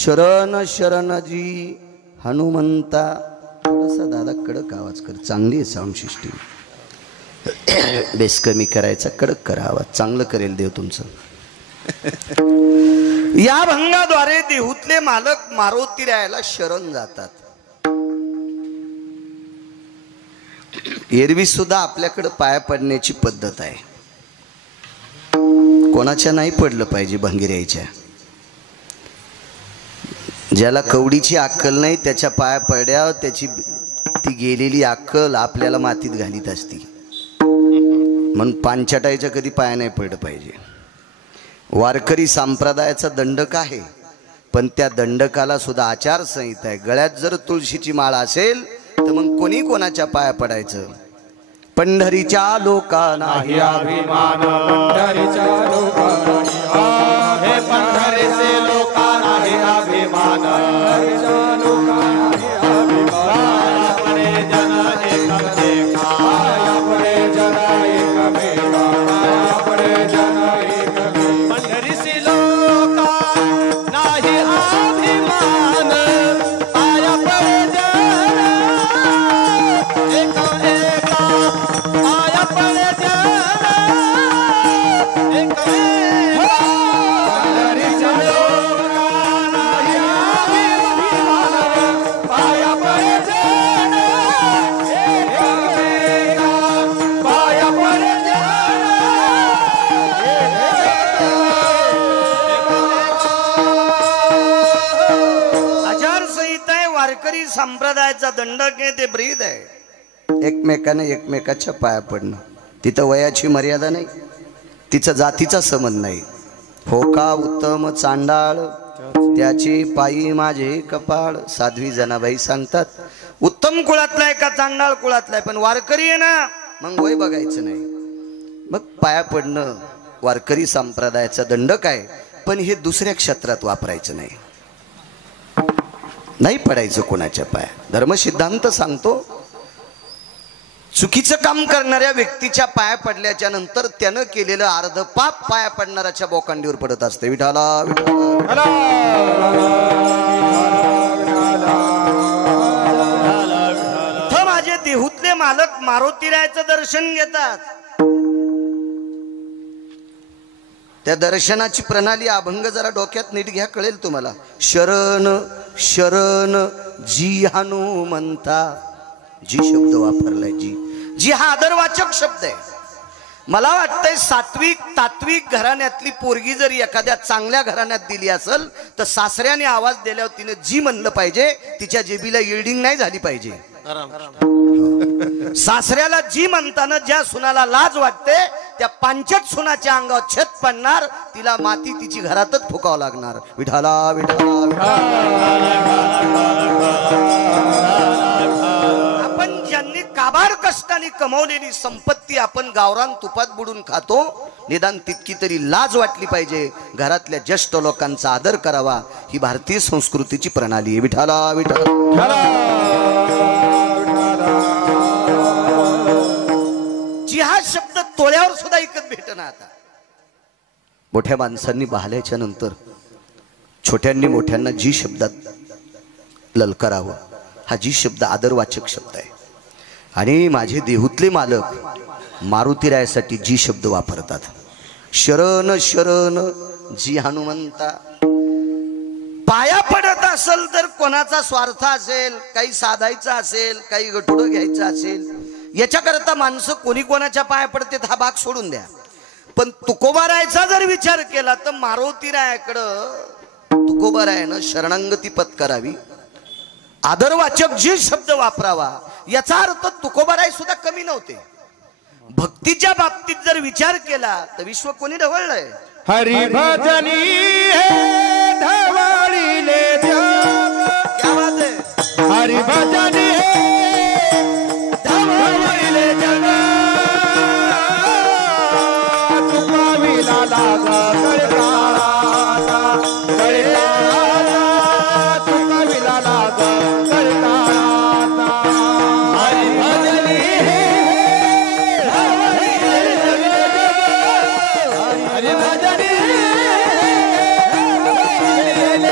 शरण शरणजी हनुमंता. थोडासा दादा कडक आवाज कर, चांगली आहे साऊंड सिस्टीम. बेस कमी करायचा, कडक करा आवाज, चांगलं करेल देव तुमचं. या भंगाद्वारे देहूतले मालक मारुतीरायाला शरण जातात. एरवी सुद्धा आपल्याकडे पाया पडण्याची पद्धत आहे. कोणाच्या नाही पडलं पाहिजे भंगिराईच्या. ज्याला कवडीची अक्कल नाही त्याच्या पाया पड्यावर त्याची ती गेलेली अक्कल आपल्याला मातीत घालीत असती. म्हणून पांचाटायच्या कधी पाया नाही पडलं पाहिजे. वारकरी संप्रदायाचा दंडक आहे, पण त्या दंडकाला सुद्धा आचारसंहिता आहे. गळ्यात जर तुळशीची माळ असेल तर मग कोणी कोणाच्या पाया पडायचं. पंढरीच्या लोकांना अभिमान, पंढरीच्या लोकांना हे पंढरीचे लोकांना हे अभिमान, पंढरीच्या लोकांना हे अभिमान. अपने जन एक देखा, अपने जन एक मेवा, अपने जन एक मेवा. पंढरीचे लोकांना हे अभिमान, पाया पडे जन एक एका, पाया पडे जन एक एका. पंढरीच्या लोकांना हे अभिमान, पाया पडे जन एक एका, पाया पडे जन आचारसंहिता आहे. वारकरी संप्रदायाचा दंडक आहे, ते ब्रीद आहे. एकमेकाने एकमेकाच्या पाया पडणं. तिथं वयाची मर्यादा नाही, तिचं जातीचा संबंध नाही. हो का उत्तम चांडाळ त्याची पायी माझे कपाळ. साध्वी जनाबाई सांगतात उत्तम कुळातला आहे का चांडाळ कुळातला आहे, पण वारकरी आहे ना, मग वय बघायचं नाही. मग पाया पडणं वारकरी संप्रदायाचा दंडक आहे, पण हे दुसऱ्या क्षेत्रात वापरायचं नाही. नाही पडायचं कोणाच्या पाया. धर्मसिद्धांत सांगतो चुकीचं काम करणाऱ्या व्यक्तीच्या पाया पडल्याच्या नंतर त्यानं केलेलं अर्ध पाप पाया पडणाऱ्याच्या बोकांडीवर पडत असते. विठाला विठाला. माझे देहूतले मालक मारुतीरायाचं दर्शन घेतात. त्या दर्शनाची प्रणाली अभंग जरा डोक्यात नीट घ्या, कळेल तुम्हाला. शरण शरण जी हनुमंता. जी शब्द वापरलाय, जी हा आदरवाचक शब्द आहे. मला वाटतंय सात्विक तात्विक घराण्यातली पोरगी जर एखाद्या चांगल्या घराण्यात दिली असेल तर सासऱ्याने आवाज दिल्यावर तिने जी म्हणलं पाहिजे, तिच्या जेबीला इल्डिंग नाही झाली पाहिजे. सासऱ्याला जी म्हणताना ज्या सुनाला लाज वाटते त्या पांचट सुनाच्या अंगावर छत पडणार, तिला माती तिची घरातच फुकावं लागणार. विठाला विठाला. आपण ज्यांनी काबाड कष्टाने कमवलेली संपत्ती आपण गावरान तुपात बुडून खातो, निदान तितकी तरी लाज वाटली पाहिजे. घरातल्या ज्येष्ठ लोकांचा आदर करावा, ही भारतीय संस्कृतीची प्रणाली आहे. विठाला विठाला. जी हा शब्द तोळ्यावर सुद्धा ऐकत भेटना. आता मोठ्या माणसांनी बहाल्याच्या नंतर छोट्यांनी मोठ्यांना जी शब्दात ललकारावं, हा जी शब्द आदरवाचक शब्द आहे. आणि माझे देहूतले मालक मारुतीरायासाठी जी शब्द वापरतात. शरण शरण जी हनुमंता. पाया पडत असेल तर कोणाचा स्वार्थ असेल, काही साधायचं असेल, काही गटुडं घ्यायचं असेल, याच्याकरता माणसं कोणी कोणाच्या पाया पडतात हा भाग सोडून द्या. पण तुकोबारायचा जर विचार केला तर मारुतीरायाकडं तुकोबारायानं शरणांगती पत्करावी, आदरवाचक जी शब्द वापरावा. याचा अर्थ तुकोबाराय सुद्धा कमी नव्हते. भक्तीच्या बाबतीत जर विचार केला तर विश्व कोणी ढवळलंय. हरी भजनी हे ढवळीले जग. क्या बात आहे. हरी भजनी हे ढवळीले जग. तुकाविला लागा कळकाळाचा, कळकाळाचा तुकाविला लागा कळकाळाचा. हरी भजनी हे ढवळीले जग. हरी भजनी हे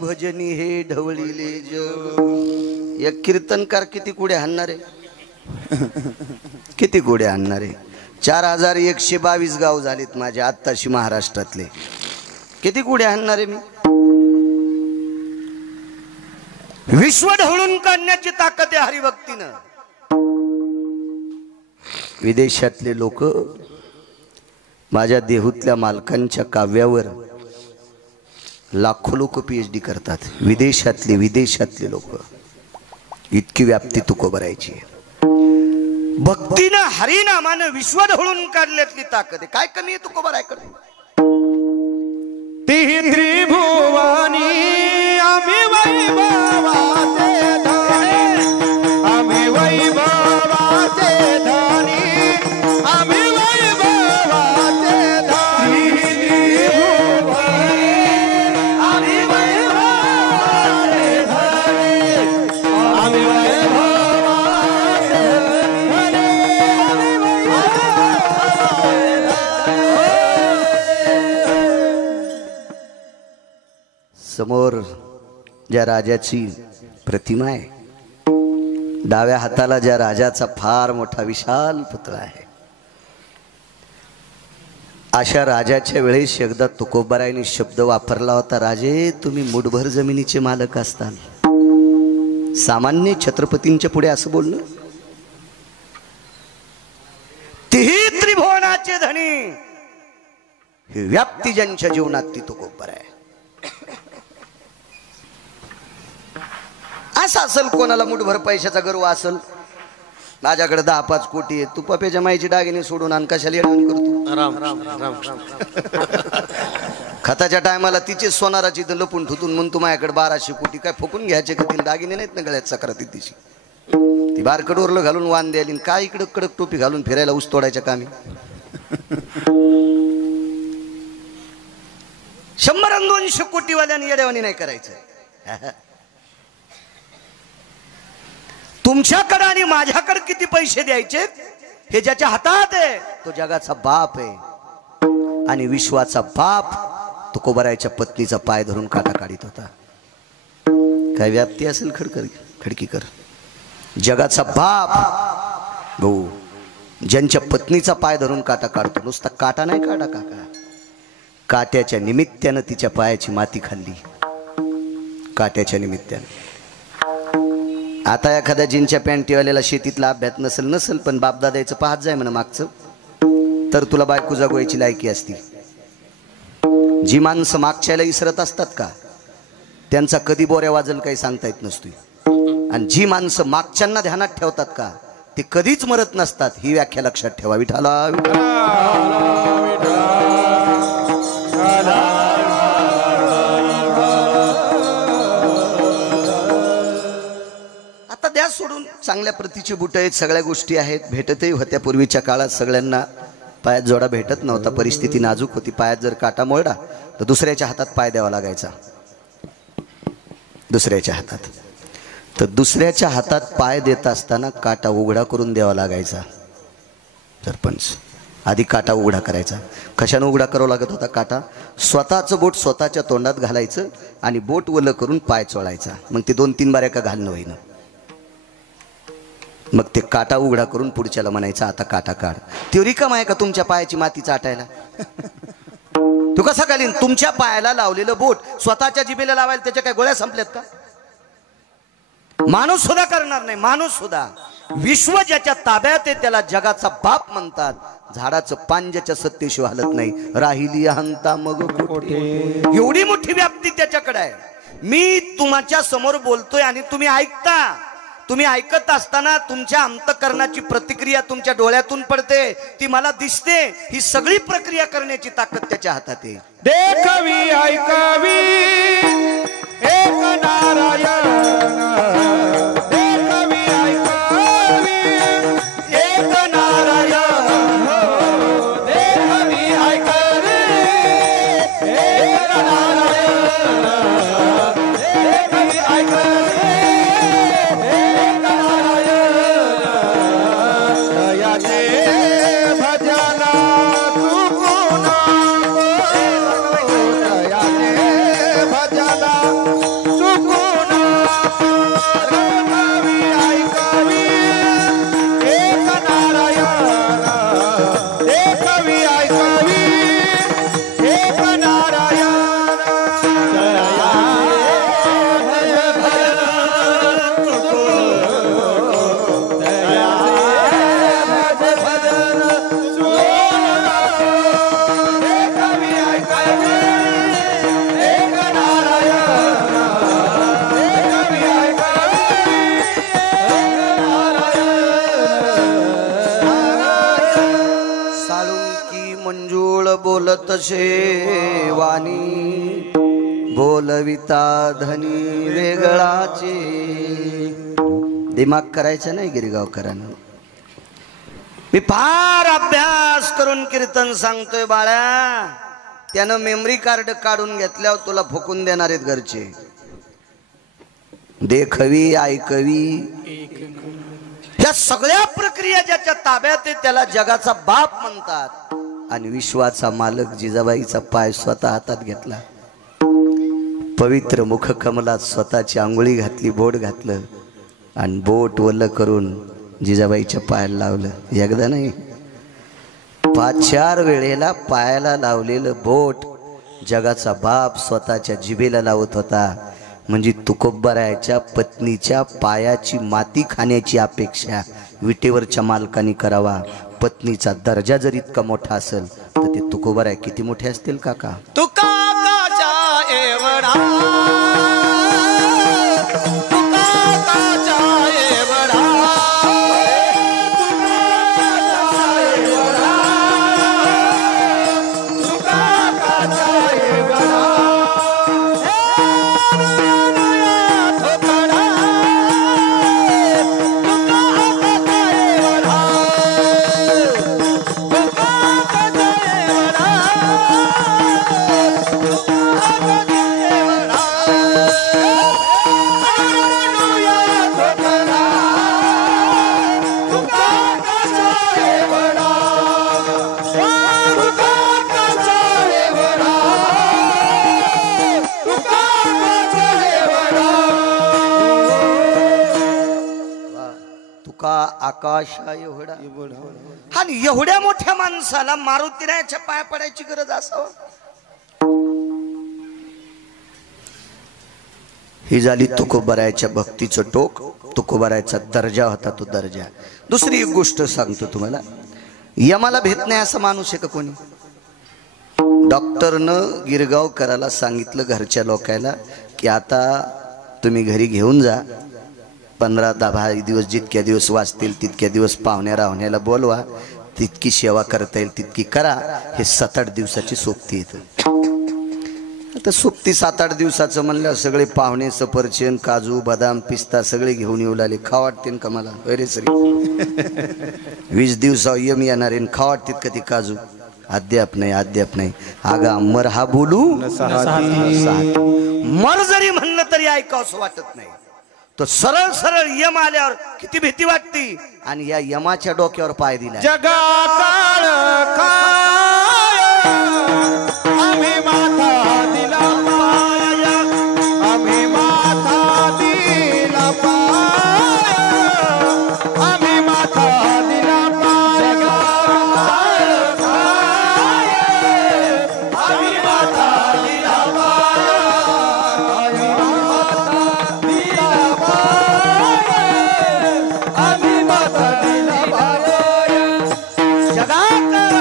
भजनी हे ढवळीले जग. एक कीर्तनकार किती कुडे हाणणारे, किती कुडे हाणणारे. 4122 गाव झालीत माझे आत्ताशी महाराष्ट्रातले. किती कुडे हाणणारे मी. विश्व ढवळून काढण्याची ताकद आहे हरिभक्तीनं. विदेशातले लोक माझ्या देहूतल्या मालकांच्या काव्यावर लाखो लोक PhD करतात. विदेशातले लोक. इतकी व्याप्ती तुकोबरायची. भक्तीनं हरिनामानं विश्व ढवळून काढल्यातली ताकद आहे. काय कमी आहे तुकोबरायकडे. ती त्रिभुवानी आम्ही वैभवाचे धनी, आम्ही वैभवाचे धनी, आम्ही वैभवाचे धनी. आम्ही वैभवाचे धनी, आम्ही वैभवाचे धनी, समोर ज्या राजाची प्रतिमा आहे, डाव्या हाताला ज्या राजाचा फार मोठा विशाल पुतळा आहे, अशा राजाच्या वेळेस एकदा तुकोबारायने शब्द वापरला होता, राजे तुम्ही मुठभर जमिनीचे मालक असताल. सामान्य छत्रपतींच्या पुढे असं बोलणं. तिही त्रिभुवनाचे धनी, ही व्याप्ती ज्यांच्या जीवनात ती तुकोबाराय. असं असेल कोणाला मुठभर पैशाचा गर्व असेल, माझ्याकडे 10-5 कोटी आहे, तू पप्याच्या माईची दागिने सोडून आण कशाला येऊन करतो. राम राम राम खताच्या टायमाला तिचे सोनाराची लपून ठुतून म्हणून तू माझ्याकडे 1200 कोटी काय फुकून घ्यायचे का. तिला दागिने नाहीत ना गळ्यात सक्राती तिची. ती बारकड ओरलं घालून वान द्यायली, काय इकडं कडक टोपी घालून फिरायला ऊस तोडायच्या कामी. 100-200 कोटीवाल्याने येड्यावानी नाही करायचं. तुमच्याकडे आणि माझ्याकडे किती पैसे द्यायचे हे ज्याच्या हातात आहे तो जगाचा बाप आहे. आणि विश्वाचा बाप तुकोबारायच्या पत्नीचा पाय धरून काटा काढीत होता. काय व्याप्ती असेल खडकीकर. जगाचा बाप भाऊ ज्यांच्या पत्नीचा पाय धरून काटा काढतो. नुसता काटा नाही काढा काका, काट्याच्या निमित्तानं तिच्या पायाची माती खाल्ली. काट्याच्या निमित्तानं. आता एखाद्या जीनच्या पॅन्टीवाल्याला शेतीतला अभ्यास नसेल पण बापदादाचं पाहत जाय म्हणा मागचं, तर तुला बायको जगवायची लायकी असती. जी माणसं मागच्याला इसरत असतात का त्यांचा कधी बोऱ्या वाजल काही सांगता येत नसतोय. आणि जी माणसं मागच्यांना ध्यानात ठेवतात का ते कधीच मरत नसतात. ही व्याख्या लक्षात ठेवा. विठाला आता द्या सोडून. चांगल्या प्रतीचे बुट आहेत, सगळ्या गोष्टी आहेत, भेटतही होत्या पूर्वीच्या काळात. सगळ्यांना पायात जोडा भेटत नव्हता, परिस्थिती नाजूक होती. पायात जर काटा मोडला तर दुसऱ्याच्या हातात पाय द्यावा लागायचा. दुसऱ्याच्या हातात. तर दुसऱ्याच्या हातात पाय देत असताना काटा उघडा करून द्यावा लागायचा. सरपंच आधी काटा उघडा करायचा. कशाने उघडा करावा लागत होता काटा? स्वतःचं बोट स्वतःच्या तोंडात घालायचं आणि बोट वलं करून पाय चोळायचा. मग ते 2-3 बाऱ्या का घालणं होईना. मग ते काटा उघडा करून पुढच्याला म्हणायचं आता काटा काढ. त्यो रिकाम आहे का तुमच्या पायाची माती चाटायला? तू कसा घालीन? तुमच्या पायाला लावलेलं बोट स्वतःच्या जिभेला लावायला त्याच्या काय गोळ्या संपल्यात का? माणूस सुद्धा करणार नाही. माणूस सुद्धा. विश्व ज्याच्या ताब्यात आहे त्याला जगाचा बाप म्हणतात. झाडाचं पान ज्याच्या सत्तेशिवाय हलत नाही. राहिली हंता मग कोठे. एवढी मोठी व्याप्ती त्याच्याकडे आहे. मी तुमच्या समोर बोलतोय आणि तुम्ही ऐकता. तुम्ही ऐकत असताना तुमच्या अंतःकरणाची प्रतिक्रिया तुमच्या डोळ्यातून पडते, ती मला दिसते. ही सगळी प्रक्रिया करण्याची ताकद त्याच्या हातात आहे. देखवी ऐकावी एक ना तसे वाणी बोलविता धनी वेगळाचे. दिमाग करायचा नाही गिरगावकरांना. मी फार अभ्यास करून कीर्तन सांगतोय बाळा. त्यानं मेमरी कार्ड काढून घेतल्यावर तुला फुकून देणार आहेत घरचे. देखवी ऐकवी या सगळ्या प्रक्रिया ज्याच्या ताब्यात आहे त्याला जगाचा बाप म्हणतात. आणि विश्वाचा मालक जिजाबाईचा पाय स्वतः हातात घेतला. पवित्र मुखकमलात स्वतःची आंघोळी घातली, बोट घातलं आणि बोट वल्ल करून जिजाबाईच्या पायाला लावलं. एकदा नाही 5-4 वेळेला पायाला लावलेलं बोट जगाचा बाप स्वतःच्या जिभेला लावत होता. म्हणजे तुकोबारायाच्या पत्नीच्या पायाची माती खाण्याची अपेक्षा विटेवरच्या मालकाने करावा. पत्नीचा दर्जा जर इतका मोठा असेल तर ते तुकोबाराय किती मोठे असतील काका. तुकाकाच्या एवढा तुकाकाच्या एवढा आकाशा एवढा. आणि एवढ्या मोठ्या माणसाला मारुतीरायाच्या पाया पडायची गरज असावं. ही झाली तुकोबारायाच्या भक्तीचं टोक. तुकोबारायाचा दर्जा होता तो दर्जा. दुसरी एक गोष्ट सांगतो तुम्हाला. यमाला भेट नाही असा माणूस आहे का कोणी? डॉक्टरनं गिरगावकराला सांगितलं घरच्या लोकायला की आता तुम्ही घरी घेऊन जा. 15-10 दिवस जितक्या दिवस वाचतील तितक्या दिवस पाहुण्या राहुण्याला बोलवा. तितकी सेवा करता येईल तितकी करा. हे 7-8 दिवसाची सोबती येतं. आता सोबती 7-8 दिवसाचं म्हणल्यावर सगळे पाहुणे सफरचंद काजू बदाम पिस्ता सगळे घेऊन येऊ लागले. खा वाटते का मला? अरे सरी 20 दिवसा यम येणार आहे. खा वाटते का ती काजू? अद्याप नाही अद्याप नाही. आगा मर हा बोलू मर जरी म्हणलं तरी ऐकावंसं वाटत नाही. तो सरळ सरळ यम आल्यावर किती भीती वाटती. आणि या यमाच्या डोक्यावर पाय दिला. जगाकाळ काय आम्ही माथा दिला पाय आम्ही माथा दिला पाय आम्ही माथा दिला पाय जगाकाळ काय आम्ही माथा दिला पाय आम्ही माथा दिला आम्ही माथा दिला पाय जगाकर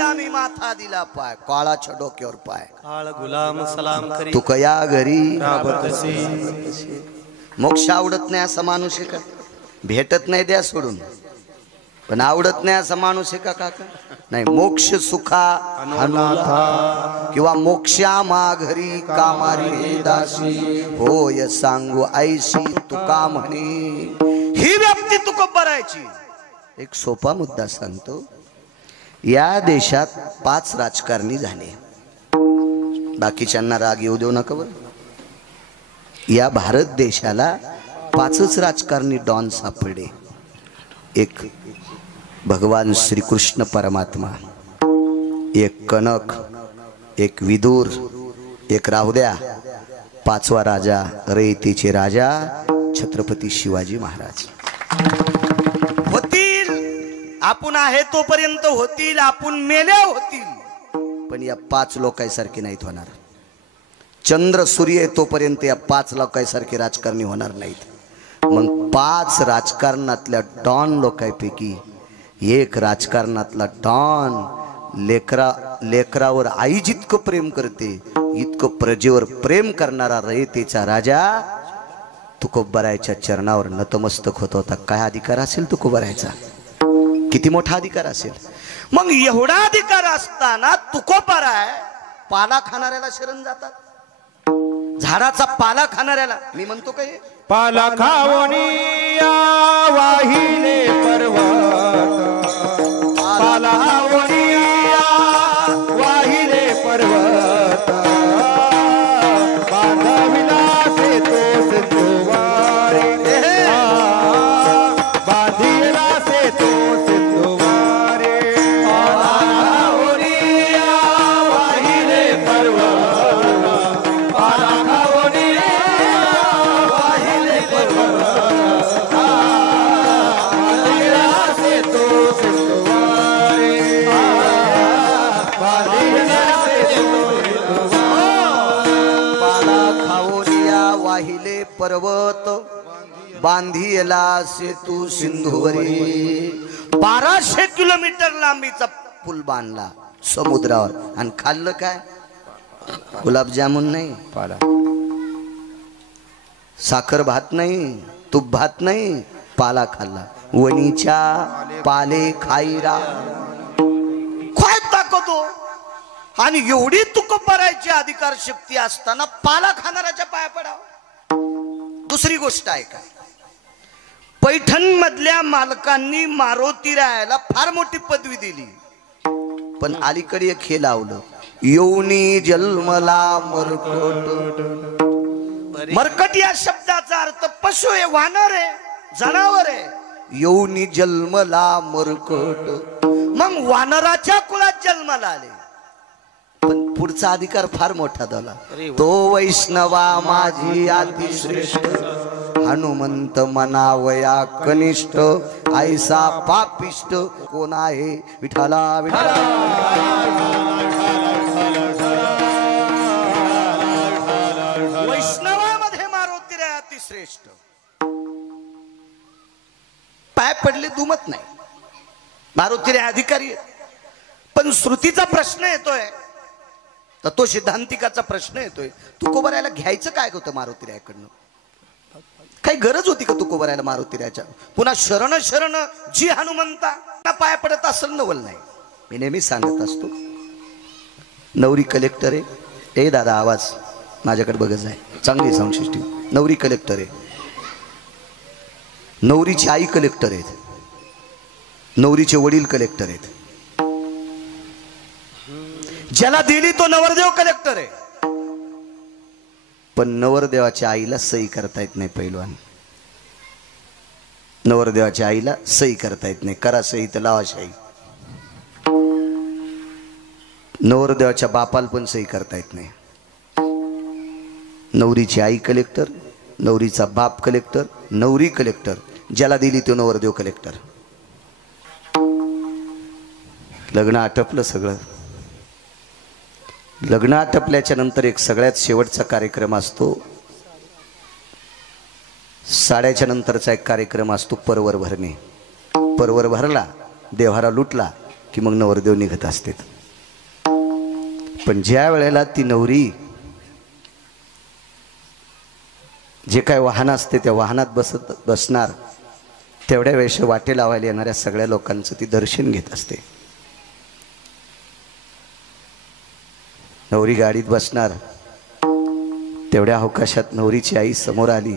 आम्ही माथा दिला पाय. काळाच्या डोक्यावर पाय. काळ गुलाम सलाम करी तू कया घरी राबतसी. मोक्ष आवडत नाही असा माणूस आहे का? भेटत नाही द्या सोडून पण आवडत नाही असा माणूस आहे का काका? नाही. मोक्ष सुखा अनुनाथा किंवा मोक्षा माघरी कामारी दासी होय सांगू ऐशी तुका म्हणे. ही व्यक्ती तुकोबारायाची. एक सोपा मुद्दा सांगतो. या देशात 5 राजकारणी झाले. बाकीच्यांना राग येऊ देऊ नका बरं. या भारत देशाला 5च राजकारणी डॉन सापडले. एक भगवान श्रीकृष्ण परमात्मा, एक कनक, एक विदूर, एक राहुद्या, 5वा राजा रयतेचे राजा छत्रपती शिवाजी महाराज. होतील आपण आहे तोपर्यंत होतील. आपण मेल्या होतील. पण या 5 लोकांसारखे नाहीत होणार. चंद्र सूर्य तोपर्यंत या 5 लोकांसारखे राजकारणी होणार नाहीत. मग 5 राजकारणातल्या डॉन लोकांपैकी एक राजकारणातला डॉन लेकरावर आई जितकं प्रेम करते इतकं प्रजेवर प्रेम करणारा रयतेचा राजा तुकोबारायाच्या चरणावर नतमस्तक होत होता. काय अधिकार असेल तुकोबारायाचा? किती मोठा अधिकार असेल. मग एवढा अधिकार असताना तुकोबारा आहे, पाला खाणाऱ्याला शरण जातात, झाडाचा पाला खाणाऱ्याला मी म्हणतो काय पाला खावनिया वाहिले पर्वत, पाला खावनिया वाहिले पर्वत, बांधविला से तो सिंधुवारे, बांधिला से तो सिंधुवारे, पाला खावनिया वाहिले पर्वत, पाला खावनिया वाहिले पर्वत, बांधिला से तो सिंधुवारे, बांधिला से तो पाला खाओनिया वाहिले पर्वत, बांधिला सेतू सिंधुवरी. 1200 किलोमीटर लांबीचा पूल बांधला समुद्रावर आणि खाल्लं काय? गुलाबजामुन नाही, पाला साखर भात नाही, तूप भात नाही, पाला खाल्ला. वणीच्या पाले खाईरा काय ताकतो. आणि एवढी तुकोबारायची अधिकार शक्ती असताना पाला खाणाऱ्याच्या पाया पडावं. दुसरी गोष्ट आहे का, पैठण मधल्या मालकांनी मारुती रायाला फार मोठी पदवी दिली, पण अलीकडे एक हे लावलं, येऊनी जन्मला मरकट. मरकट या शब्दाचा अर्थ पशु आहे, वानर आहे, जनावर आहे. येऊनी जन्मला मरकट, मग वानराच्या कुळात जन्माला आले. पण पुढचा अधिकार फार मोठा झाला, तो वैष्णवा माझी अतिश्रेष्ठ, हनुमंत मनावया कनिष्ठ, ऐसा पापिष्ट कोण आहे विठाला विठाला. वैष्णवामध्ये मारुती रे अतिश्रेष्ठ. पाय पडले दुमत नाही, मारुती रे अधिकारी आहे. पण श्रुतीचा प्रश्न येतोय, तर तो सिद्धांतिकाचा प्रश्न येतोय, तुकोबारायला घ्यायचं काय होतं मारुती रायाकडनं? काही गरज होती का तुकोबारायला मारुती रायाच्या? पुन्हा शरण शरण जी हनुमंता पाय पडत असेल नवल नाही. मी नेहमी सांगत असतो, नवरी कलेक्टर आहे. ए दादा आवाज माझ्याकडे बघत आहे, चांगली साऊंड सिस्टीम. नवरी कलेक्टर आहे, नवरीची आई कलेक्टर आहेत, नवरीचे वडील कलेक्टर आहेत. ज्याला दिली तो नवरदेव कलेक्टर आहे, पण नवरदेवाच्या आईला सही करता येत नाही. पैलवान, नवरदेवाच्या आईला सही करता येत नाही. करा सही तर लावा शाही. नवरदेवाच्या बापाला पण सही करता येत नाही. नवरीची आई कलेक्टर, नवरीचा बाप कलेक्टर, नवरी कलेक्टर, ज्याला दिली तो नवरदेव कलेक्टर. लग्न आटपलं सगळं. लग्न आटपल्याच्या नंतर एक सगळ्यात शेवटचा कार्यक्रम असतो, साड्याच्या नंतरचा एक कार्यक्रम असतो, परवर भरणे. परवर भरला, देव्हारा लुटला की मग नवरदेव निघत असते. पण ज्या वेळेला ती नवरी जे काय वाहन असते त्या वाहनात बसणार, तेवढ्या वेळेस वाटे लावायला येणाऱ्या सगळ्या लोकांचं ती दर्शन घेत असते. नवरी गाडीत बसणार, तेवढ्या अवकाशात नवरीची आई समोर आली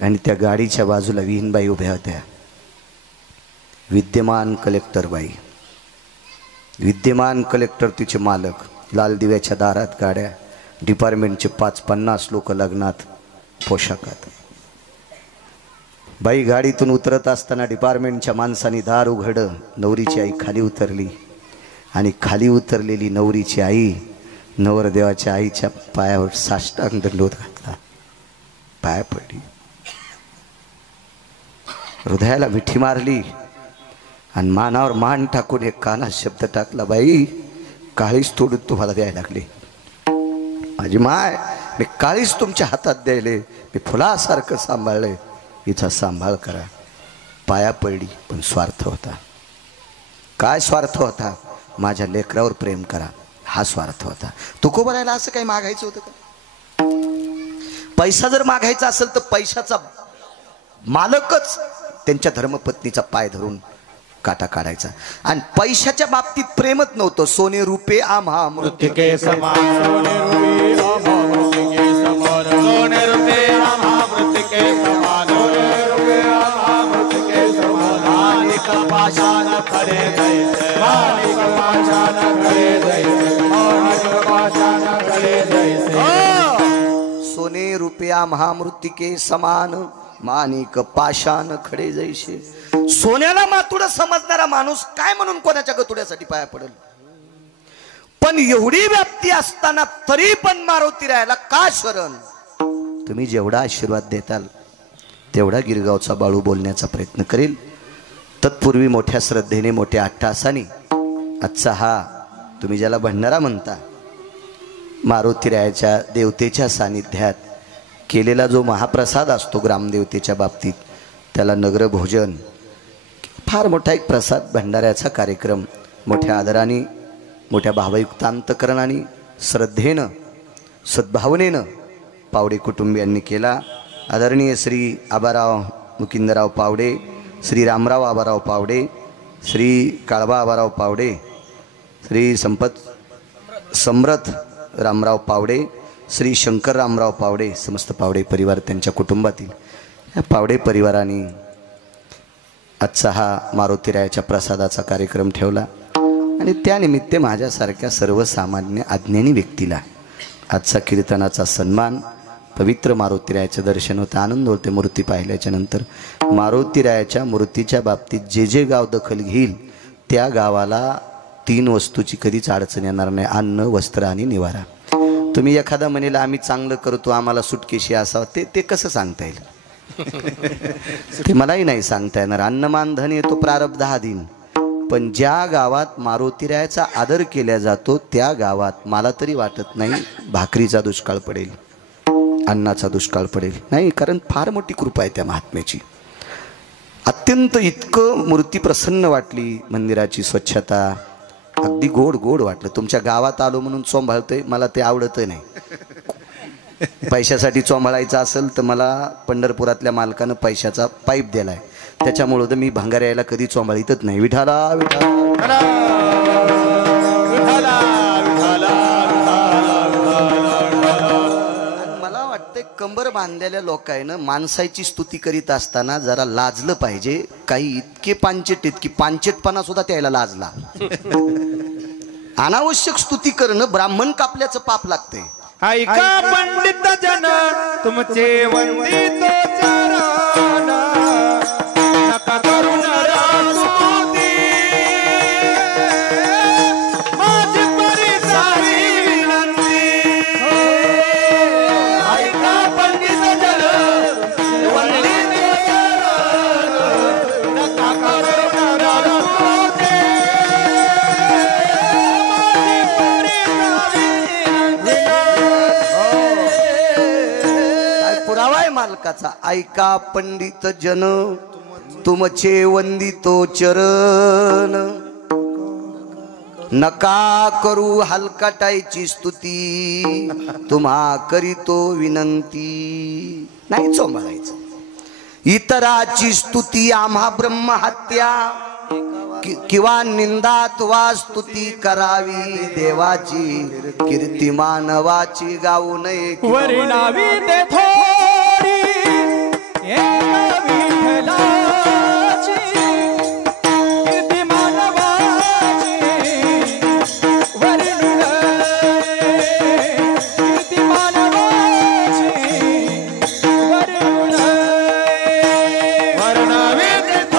आणि त्या गाडीच्या बाजूला विहीनबाई उभ्या होत्या. विद्यमान कलेक्टर बाई, विद्यमान कलेक्टर, तिचे मालक. लाल दिव्याच्या दारात गाड्या, डिपार्टमेंटचे 50 लोक लग्नात पोशाखात. बाई गाडीतून उतरत असताना डिपार्टमेंटच्या माणसांनी दार उघडलं. नवरीची आई खाली उतरली आणि खाली उतरलेली नवरीची आई नवरदेवाच्या आईच्या पायावर साष्टांग दंडवत घातला, पाया पडली, हृदयाला मिठी मारली आणि मानावर मान टाकून एक कानात शब्द टाकला, बाई काळीच तोडून तुम्हाला द्यायला लागले. माझी माय, मी काळीच तुमच्या हातात द्यायले, मी फुलासारखं सांभाळले, हिचा सांभाळ करा. पाया पडली, पण स्वार्थ होता. काय स्वार्थ होता? माझ्या लेकरावर प्रेम करा, हा स्वार्थ होता. तुकोबारायला असं काही मागायचं होतं का? पैसा जर मागायचा असेल तर पैशाचा मालकच त्यांच्या धर्मपत्नीचा पाय धरून काटा काढायचा. आणि पैशाच्या बाबतीत प्रेमच नव्हतं. सोने रुपे आम्हा मृत्यू के समान सोने रूपी आम्हा मृत्तिके समान सोने रूपे आम्हा मृत्तिके समान सोने रूपे आम्हा मृत्तिके समान माणिक पाषाण खडे जैसे माणिक पाषाण खडे जैसे माणिक पाषाण खडे जैसे सोने रुपया महामृत्तिके समान माणिक पाषाण खडे जैसे. सोन्याला मातुड समजणारा माणूस काय म्हणून कोणाच्या गतुड्यासाठी पाया पडेल. पण एवढी व्याप्ती असताना तरी पण मारुती राहायला का शरण. तुम्ही जेवढा आशीर्वाद देताल तेवढा गिरगावचा बाळू बोलण्याचा प्रयत्न करेल. तत्पूर्वी मोठ्या श्रद्धेने मोठ्या अट्टहासाने आजचा हा तुम्ही ज्याला भंडारा म्हणता मारुतीरायाच्या देवतेच्या सानिध्यात केलेला जो महाप्रसाद असतो ग्रामदेवतेच्या बाबतीत त्याला नगर भोजन फार मोठा एक प्रसाद भंडाऱ्याचा कार्यक्रम मोठ्या आदराने मोठ्या भावयुक्त अंतकरणाने श्रद्धेनं सद्भावनेनं पावडे कुटुंबियांनी केला. आदरणीय श्री आबाराव मुकिंदराव पावडे, श्री रामराव आबाराव पावडे, श्री काळबा आबाराव पावडे, श्री समरथ रामराव पावडे, श्री शंकर रामराव पावडे, समस्त पावडे परिवार त्यांच्या कुटुंबातील या पावडे परिवाराने आजचा हा मारुतीरायाच्या प्रसादाचा कार्यक्रम ठेवला. आणि त्यानिमित्त माझ्यासारख्या सर्वसामान्य अज्ञानी व्यक्तीला आजचा कीर्तनाचा सन्मान पवित्र मारुतीरायाचं दर्शन होतं. आनंद होते मूर्ती पाहिल्याच्या नंतर. मारुतीरायाच्या मूर्तीच्या बाबतीत जे जे गाव दखल घेईल त्या गावाला 3 वस्तूची कधीच अडचण येणार नाही. अन्न, वस्त्र आणि निवारा. तुम्ही एखादा म्हणेल आम्ही चांगलं करतो आम्हाला सुटकेशी असावं ते कसं सांगता येईल. ते मलाही नाही सांगता येणार. अन्नमान धन येतो प्रारब्ध अधीन. पण ज्या गावात मारुतीरायाचा आदर केला जातो त्या गावात मला तरी वाटत नाही भाकरीचा दुष्काळ पडेल, अन्नाचा दुष्काळ पडेल. नाही, कारण फार मोठी कृपा आहे त्या महात्म्याची. अत्यंत इतकं मूर्ती प्रसन्न वाटली. मंदिराची स्वच्छता अगदी गोड गोड वाटलं. तुमच्या गावात आलो म्हणून चोंभाळतोय मला ते आवडत नाही. पैशासाठी चोंभाळायचं असेल तर मला पंढरपुरातल्या मालकानं पैशाचा पाईप दिलाय त्याच्यामुळं तर मी भंगाऱ्याला कधी चोंभाळीतच नाही. विठाला विठाला मला वाटतंय कंबर बांधलेल्या लोकांना माणसाची स्तुती करीत असताना जरा लाजलं पाहिजे. काही इतके पांचट की पांचटपणा सुद्धा त्याला लाजला. अनावश्यक स्तुती करणं ब्राह्मण कापल्याचं पाप लागतंय. ऐका पंडित जन तुमचे वंदितो चरण नका करू नरास्तुती माझी परिसारी विनंती. ऐका पंडित जन वंदितो चरण नका करू नरास्तुती मालकाचा. ऐका पंडित जन तुमचे वंदितो चरण नका करू हलकटायची स्तुती तुम्हा करीतो विनंती. नाही चोंबाळायचं. इतराची स्तुती आम्हा ब्रह्महत्या किंवा निंदात वा स्तुती करावी. देवाची कीर्ती मानवाची गाऊ नये. वरी नावी ते थोडी एक विठ्ठलाची कीर्ती मानवाची वरी कीर्ती मानवाची वरी वरनावी ते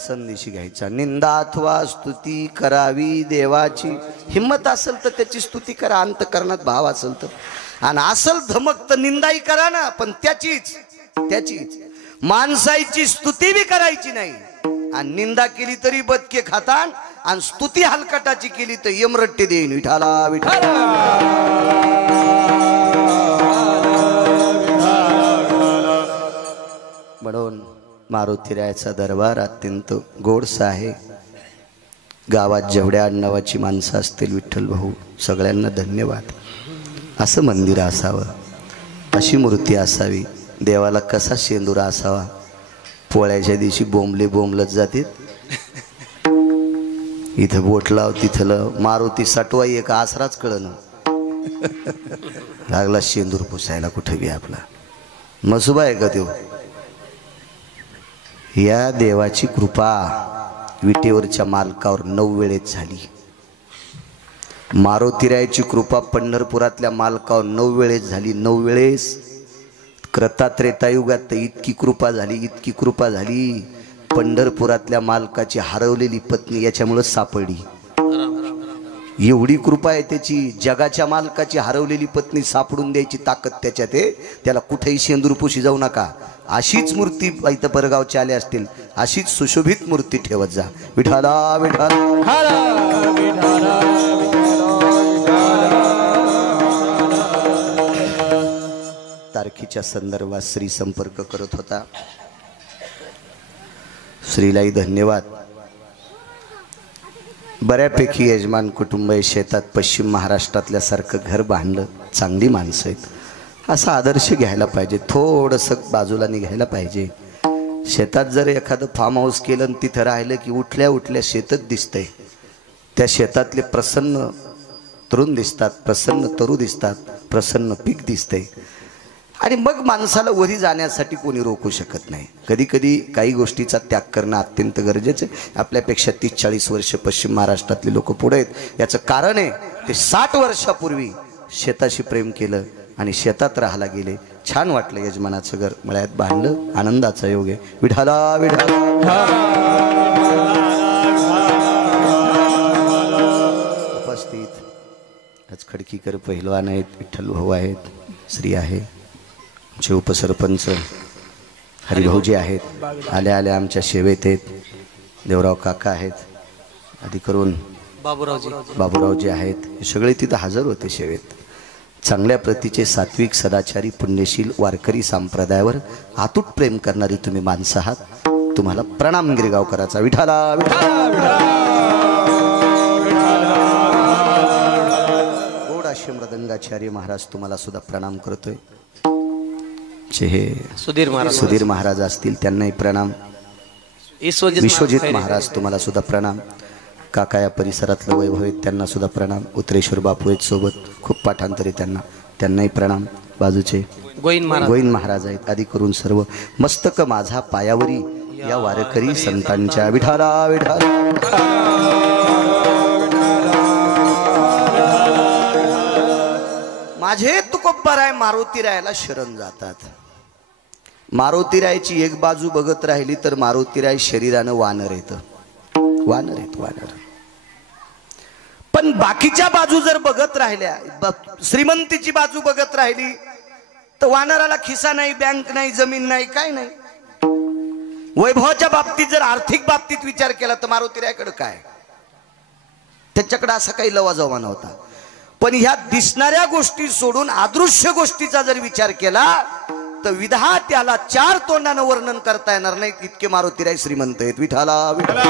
संदेशी घ्यायचा. निंदा अथवा स्तुती करावी देवाची. हिम्मत असेल तर त्याची स्तुती करा. अंतकरणात भाव असेल तर. आणि असल धमक तर निंदाही करा ना, पण त्याचीच माणसाची स्तुती बी करायची नाही. आणि निंदा केली तरी बदके खातान आणि स्तुती हलकटाची केली तर यमरट्टे देईन. विठाला विठाला म्हणून मारुतीरायाचा दरबार अत्यंत गोडसा आहे. गावात जेवढ्या आडनावाची माणसं असतील विठ्ठल भाऊ सगळ्यांना धन्यवाद. असं मंदिर असावं, अशी मूर्ती असावी. देवाला कसा शेंदुरा असावा. पोळ्याच्या दिवशी बोंबलत जाते. इथं बोट लाव तिथलं मारुती सटवाई एक आसराच कळणं लागला शेंदूर पुसायला कुठे बी आपला मसुबा आहे का तो. या देवाची कृपा विटेवरच्या मालकावर 9 वेळेस झाली. मारुतीरायाची कृपा पंढरपुरातल्या मालकावर 9 वेळेस झाली. 9 वेळेस. त्रेतायुगात इतकी कृपा झाली पंढरपुरातल्या मालकाची हरवलेली पत्नी याच्यामुळे सापडली. एवढी कृपा आहे त्याची. जगाच्या मालकाची हरवलेली पत्नी सापडून द्यायची ताकद त्याच्यात आहे. त्याला कुठेही शेंदूरपुशी जाऊ नका. अशीच मूर्ती इथं परगावचे आले असतील अशीच सुशोभित मूर्ती ठेवत जा. विठाला विठाला तारखेच्या संदर्भात श्री संपर्क करत होता. श्रीलाही धन्यवाद. बऱ्यापैकी यजमान कुटुंब आहे. शेतात पश्चिम महाराष्ट्रातल्या सारखं घर बांधलं. चांगली माणसं आहेत. असा आदर्श घ्यायला पाहिजे. थोडंसं बाजूला निघायला पाहिजे. शेतात जर एखादं फार्म हाऊस केलं आणि तिथं राहिलं की उठल्या उठल्या शेतच दिसतंय. त्या शेतातले प्रसन्न तरुण दिसतात, प्रसन्न तरू दिसतात, प्रसन्न पीक दिसतंय. आणि मग माणसाला वरी जाण्यासाठी कोणी रोखू शकत नाही. कधी कधी काही गोष्टीचा त्याग करणं अत्यंत गरजेचं आहे. आपल्यापेक्षा 30-40 वर्ष पश्चिम महाराष्ट्रातले लोक पुढे आहेत. याचं कारण आहे ते 60 वर्षापूर्वी शेताशी प्रेम केलं आणि शेतात राहायला गेले. छान वाटलं. यजमानाचं घर मळ्यात बांधलं. आनंदाचा योग आहे. विठाला विठाला. उपस्थित आज खडकीकर पहिलवान आहेत, विठ्ठल भाऊ आहेत, श्री आहे, आमचे उपसरपंच हरिभाऊजी आहेत, आल्या आमच्या सेवेत आहेत. देवराव काका आहेत, आधी करून बाबूरावजी आहेत. हे सगळे तिथं हजर होते सेवेत. चांगल्या प्रतीचे सात्विक सदाचारी पुण्यशील वारकरी संप्रदायावर अतूट प्रेम करणारी तुम्ही माणसं आहात. तुम्हाला प्रणाम गिरगावकराचा. विठाला विठाला. गोड असे मृदंगाचार्य महाराज तुम्हाला सुद्धा प्रणाम करतोय. हे सुधीर महाराज असतील त्यांनाही प्रणाम. विश्वजित महाराज तुम्हाला सुद्धा प्रणाम. काका या परिसरातलं वैभव आहेत त्यांना सुद्धा प्रणाम. उत्रेश्वर बापू आहेत सोबत, खूप पाठांतरे त्यांनाही प्रणाम. बाजूचे गोविंद महाराज आहेत. आदी करून सर्व मस्तक माझा पायावरी या वारकरी संतांच्या. विठाला विठाला. माझे तुकोब्बाराय मारुतीरायाला शरण जातात. मारुतीरायाची एक बाजू बघत राहिली तर मारुतीराय शरीरानं वानर येत. पण बाकीच्या बाजू जर बघत राहिल्या, श्रीमंतीची बाजू बघत राहिली तर वानराला खिसा नाही, बँक नाही, जमीन नाही, काय नाही. वैभवाच्या बाबतीत जर आर्थिक बाबतीत विचार केला तर मारुतीरायाकडे काय, त्याच्याकडे असा काही लवाजवा नव्हता. पण ह्या दिसणाऱ्या गोष्टी सोडून अदृश्य गोष्टीचा जर विचार केला तर विधा त्याला 4 तोंडानं वर्णन करता येणार नाही इतके मारुतीराय श्रीमंत आहेत. विठाला विठाला.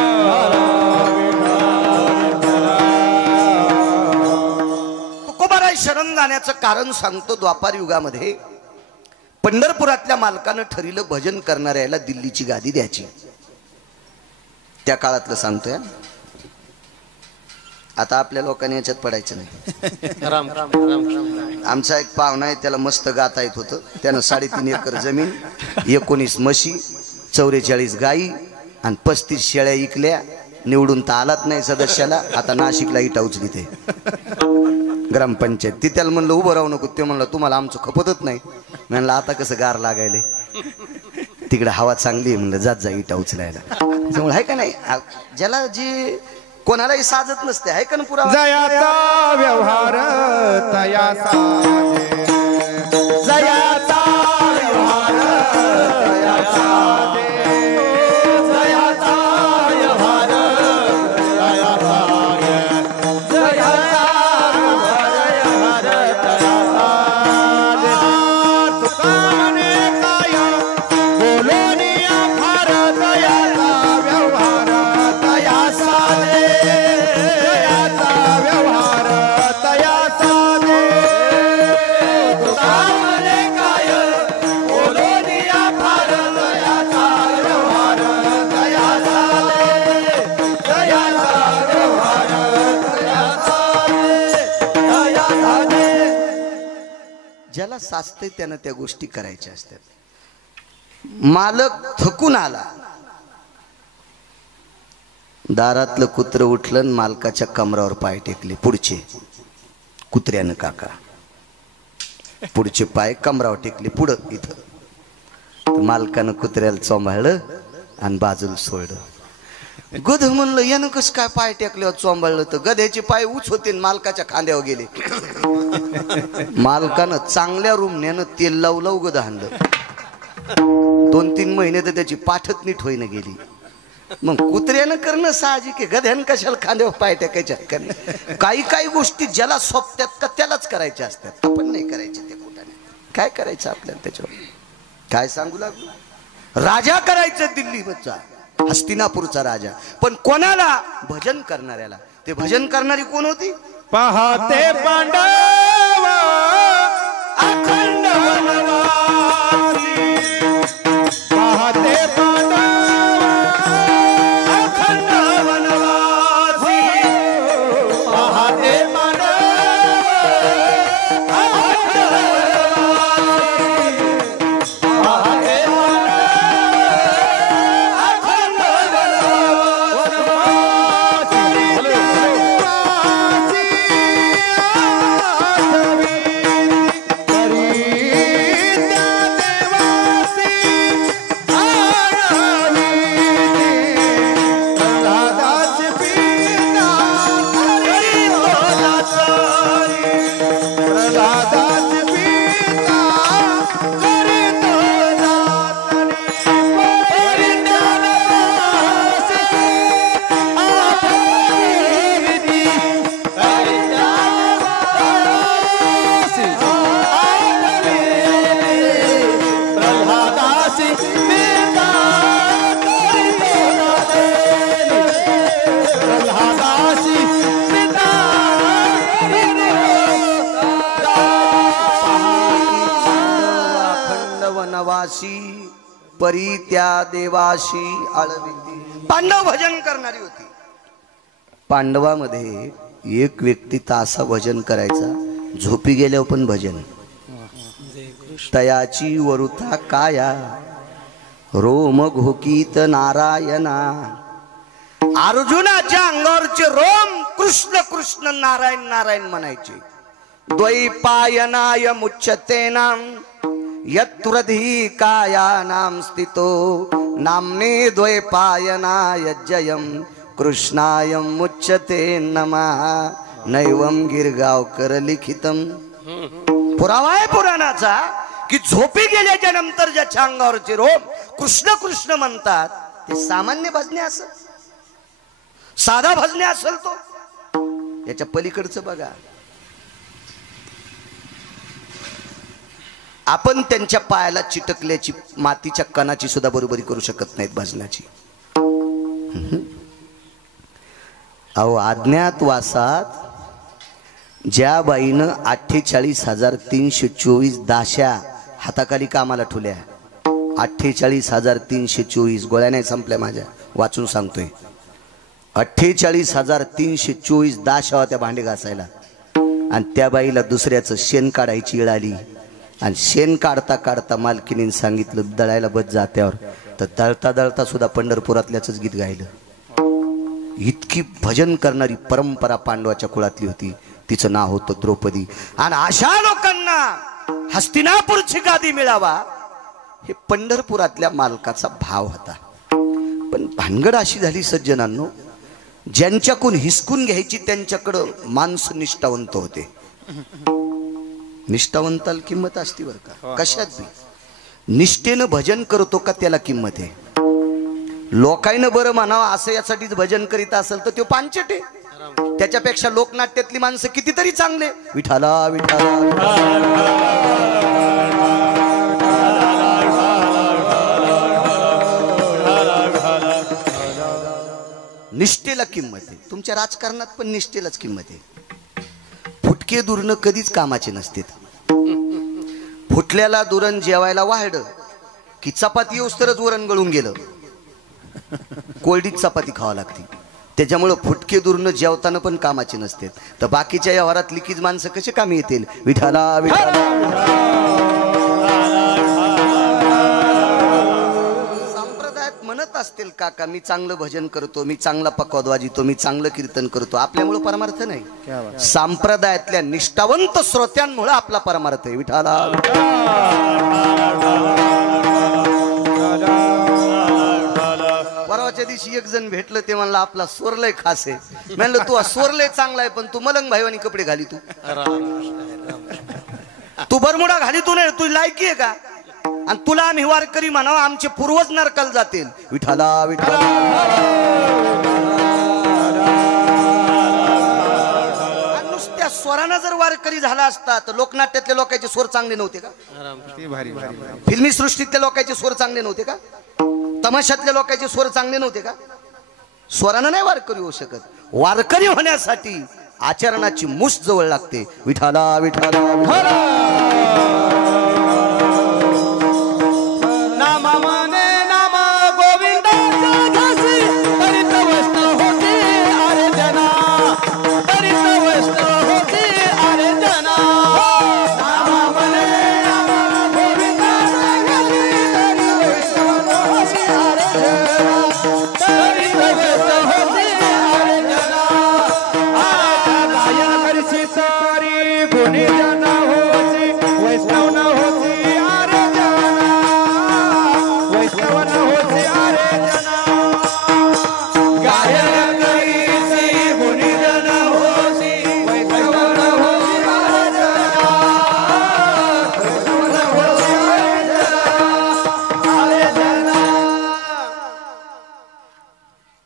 तुकोबाराय शरण जाण्याचं कारण सांगतो. द्वापार युगामध्ये पंढरपुरातल्या मालकानं ठरलं भजन करणाऱ्याला दिल्लीची गादी द्यायची. त्या काळातलं सांगतोय. आता आपल्या लोकांनी याच्यात पडायचं नाही. आमचा एक पाहुणा आहे, त्याला मस्त गाता येत होतं. त्यानं 3.5 एकर जमीन, 19 म्हशी, 44 गाई आणि 35 शेळ्या इकल्या. निवडून तर आलाच नाही सदस्याला. आता नाशिकला इटा उचली ते ग्रामपंचायत. ती त्याला म्हणलं उभं राहू नको. ते म्हणलं तुम्हाला आमचं खपतच नाही. म्हणलं आता कसं गार लागायले, तिकडे हवा चांगली आहे. म्हणलं जात जा इटा उचलायला. त्यामुळे आहे का नाही, ज्याला जी कोणालाही साजत नसते, आहे का ना पुरावा. जयाचा व्यवहार तयासा जयाचा व्यवहार तयासा जयाचा व्यवहार जयाचा व्यवहार तयासा. तुका म्हणे काय बोलोनिया फार ज्याला साचते त्यानं त्या गोष्टी करायच्या असतात. मालक थकून आला, दारातलं कुत्र उठलं आणि मालकाच्या कमरावर पाय टेकले. पुढचे कुत्र्यानं काका पुढचे पाय कमरावर टेकले. पुढं इथं मालकानं कुत्र्याला चोंबाळलं आणि बाजूला सोडलं. गध म्हणलं यानं कसं काय पाय टेकल्यावर चोंबाळलं, तर गध्याचे पाय उच होते मालकाच्या खांद्यावर गेले. मालकानं चांगल्या रूमण्यानं तेल लावलं गध हाणलं. 2-3 महिने तर त्याची पाठच नीट होईन गेली. मग कुत्र्यानं करणं साहजिक आहे, गध्यानं कशाला खांद्यावर पाय टेकायच्या. काही काही गोष्टी ज्याला सोपत्यात का त्यालाच करायच्या असतात, आपण नाही करायचे. ते कुठाने काय करायचं आपल्याला त्याच्यावर काय सांगू लागलो. राजा करायचं दिल्लीचा, हस्तिनापूरचा राजा, पण कोणाला? भजन करणाऱ्याला. ते भजन करणारी कोण होती? पाहते पांडव अखंड वनवासी, पाहते पांडव अखंड वनवासी, पाहते पांडव अखंड वनवासी, पाहते परी त्या देवाशी आळविती. पांडव भजन करणारी होती. पांडवामध्ये एक व्यक्ती तासा भजन करायचा, झोपी गेल्यावर पण भजन. तयाची वरुथा काया रोम घोकीत नारायणा. अर्जुनाच्या अंगावरचे रोम कृष्ण कृष्ण नारायण नारायण म्हणायचे. द्वैपायनाय मुच्यते नाम यत्प्रधी कायानाम स्थितो नामने द्वैपायनाय जयम कृष्णाय मुच्यते नमः. नैवम गिरगावकर लिखितम. पुरावा आहे पुराणाचा की झोपी गेल्याच्या नंतर ज्याच्या अंगावरचे रोम कृष्ण कृष्ण म्हणतात ते सामान्य भजने असेल, साधा भजने असेल, तो याच्या पलीकडचं बघा. आपण त्यांच्या पायाला चिटकल्याची मातीच्या कणाची सुद्धा बरोबरी करू शकत नाहीत भजनाची. अहो अज्ञातवासात ज्या बाईनं 48,324 दाशा हाताखाली कामाला ठेवल्या, 48,324 गोळ्या नाही संपल्या माझ्या, वाचून सांगतोय. 48,324 दाशा होत्या भांडे घासायला. आणि त्या बाईला दुसऱ्याचं शेण काढायची वेळ आली आणि शेण काढता काढता मालकीने सांगितलं दळायला बस जात्यावर, तर दळता दळता सुद्धा पंढरपुरातल्याच गीत गायलं. इतकी भजन करणारी परंपरा पांडवाच्या कुळातली होती. तिचं नाव होतं द्रौपदी. आणि अशा लोकांना हस्तिनापूरची गादी मिळावा हे पंढरपुरातल्या मालकाचा भाव होता. पण भानगड अशी झाली सज्जनांनो, ज्यांच्याकडून हिसकून घ्यायची त्यांच्याकडं माणसं निष्ठावंत होते. निष्ठावंताला किंमत असते बरं का, कशात बी. निष्ठेनं भजन करतो का त्याला किंमत आहे. लोकांना बरं म्हणावं असं यासाठीच भजन करीत असेल तर तो पांचट आहे. त्याच्यापेक्षा लोकनाट्यातली माणसं कितीतरी चांगले. विठाला विठाला निष्ठेला किंमत आहे. तुमच्या राजकारणात पण निष्ठेलाच किंमत आहे. फुटके दुरण कधीच कामाचे नसते. फुटल्याला दुरण जेवायला वाढलं की चपाती येऊस्तरच वरण गळून गेलं, कोरडीच चपाती खावा लागते. त्याच्यामुळं फुटके दुरण जेवताना पण कामाचे नसते. तर बाकीच्या या वरात लिकीज माणसं कसे कामी येतील. विठाला विठाला असतील काका मी चांगलं भजन करतो, मी चांगला पकवाद वाजितो, मी चांगलं कीर्तन करतो, आपल्यामुळे परमार्थ नाही, संप्रदायातल्या निष्ठावंत श्रोत्यांमुळे आपला परमार्थ आहे. विठाला परवाच्या दिवशी एक जण भेटलं ते म्हणलं आपला स्वर लय खास आहे. म्हणलं तू स्वर लय चांगला आहे पण तू मलंग भाईवानी कपडे घाली, तू बरमुडा घाली, तू नाही, तुझी लायकी आहे का? आणि तुला आम्ही वारकरी म्हणावं, आमचे पूर्वज नरकाला जातील. विठाला विठाला नुसत्या स्वरानं जर वारकरी झाला असता तर लोकनाट्यातल्या लोकांचे स्वर चांगले नव्हते का? फिल्मी सृष्टीतल्या लोकांचे स्वर चांगले नव्हते का? तमाशातल्या लोकांचे स्वर चांगले नव्हते का? स्वरानं नाही वारकरी होऊ शकत. वारकरी होण्यासाठी आचरणाची मुस जवळ लागते. विठाला विठाला विठाला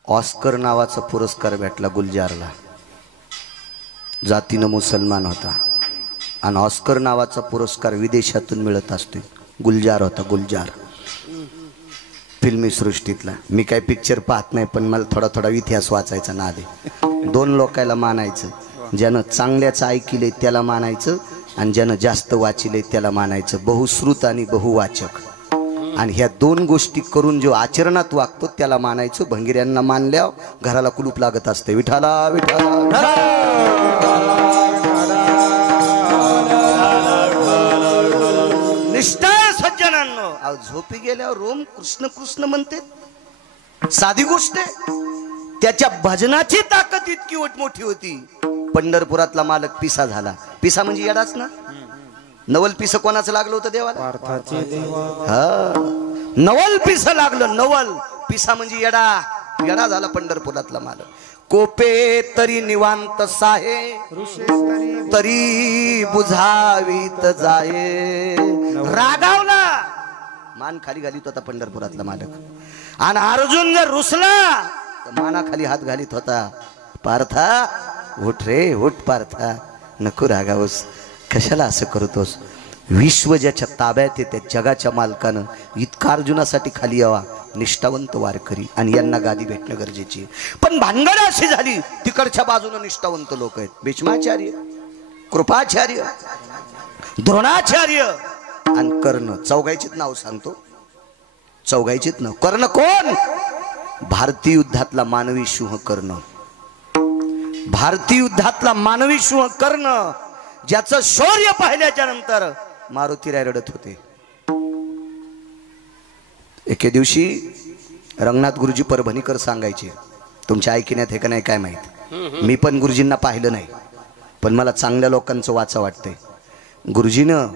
ऑस्कर नावाचा पुरस्कार भेटला गुलजारला. जातीनं मुसलमान होता आणि ऑस्कर नावाचा पुरस्कार विदेशातून मिळत असतो. गुलजार होता, गुलजार फिल्मी सृष्टीतला. मी काय पिक्चर पाहत नाही पण मला थोडा थोडा इतिहास वाचायचा नाद आहे. दोन लोकायला मानायचं, ज्यानं चांगल्याचं ऐकिले त्याला मानायचं आणि ज्यानं जास्त वाचिले त्याला मानायचं. बहुश्रुत आणि बहुवाचक, आणि ह्या दोन गोष्टी करून जो आचरणात वागतो त्याला मानायचं. भंगिऱ्यांना मानल्यावर घराला कुलूप लागत असते. विठाला विठाला निष्ठा सज्जनांनो. झोपी गेल्यावर रोम कृष्ण कृष्ण म्हणते, साधी गोष्ट आहे. त्याच्या भजनाची ताकद इतकी मोठी होती. पंढरपुरातला मालक पिसा झाला. पिसा म्हणजे येडाच ना. नवल पिस कोणाचं लागलं होतं देवाला? हा, नवल पिस लागलं. नवल पिसा म्हणजे येडा. येडा झाला पंढरपुरातला मालक. कोपे तरी निवांत साहे, तरी बुझावीत जाये. रागावला, मान खाली घालीत होता पंढरपुरातला मालक. आणि अर्जुन जर रुसला तर माना खाली हात घालीत होता. पार्था उठ रे उठ, पार्था नको रागावस, कशाला असं करतोस? विश्व ज्याच्या ताब्यात आहे त्या जगाच्या मालकानं इतका अर्जुनासाठी खाली यावा. निष्ठावंत वारकरी, आणि यांना गादी भेटणं गरजेची आहे. पण भानगड अशी झाली, तिकडच्या बाजूने निष्ठावंत लोक आहेत. भीष्माचार्य, कृपाचार्य, द्रोणाचार्य आणि कर्ण. चौघायचीच नाव सांगतो, चौघायचीच नाव. कर्ण कोण? भारतीय युद्धातला मानवी सिंह कर्ण. भारतीय युद्धातला मानवी सिंह कर्ण, ज्याचं शौर्य पाहिल्याच्या नंतर मारुतीराय रडत होते. एके दिवशी रंगनाथ गुरुजी परभणीकर सांगायचे, तुमच्या ऐकण्यात हे का नाही काय माहित, मी पण गुरुजींना पाहिलं नाही पण मला चांगल्या लोकांचं वाचा वाटतंय. गुरुजीनं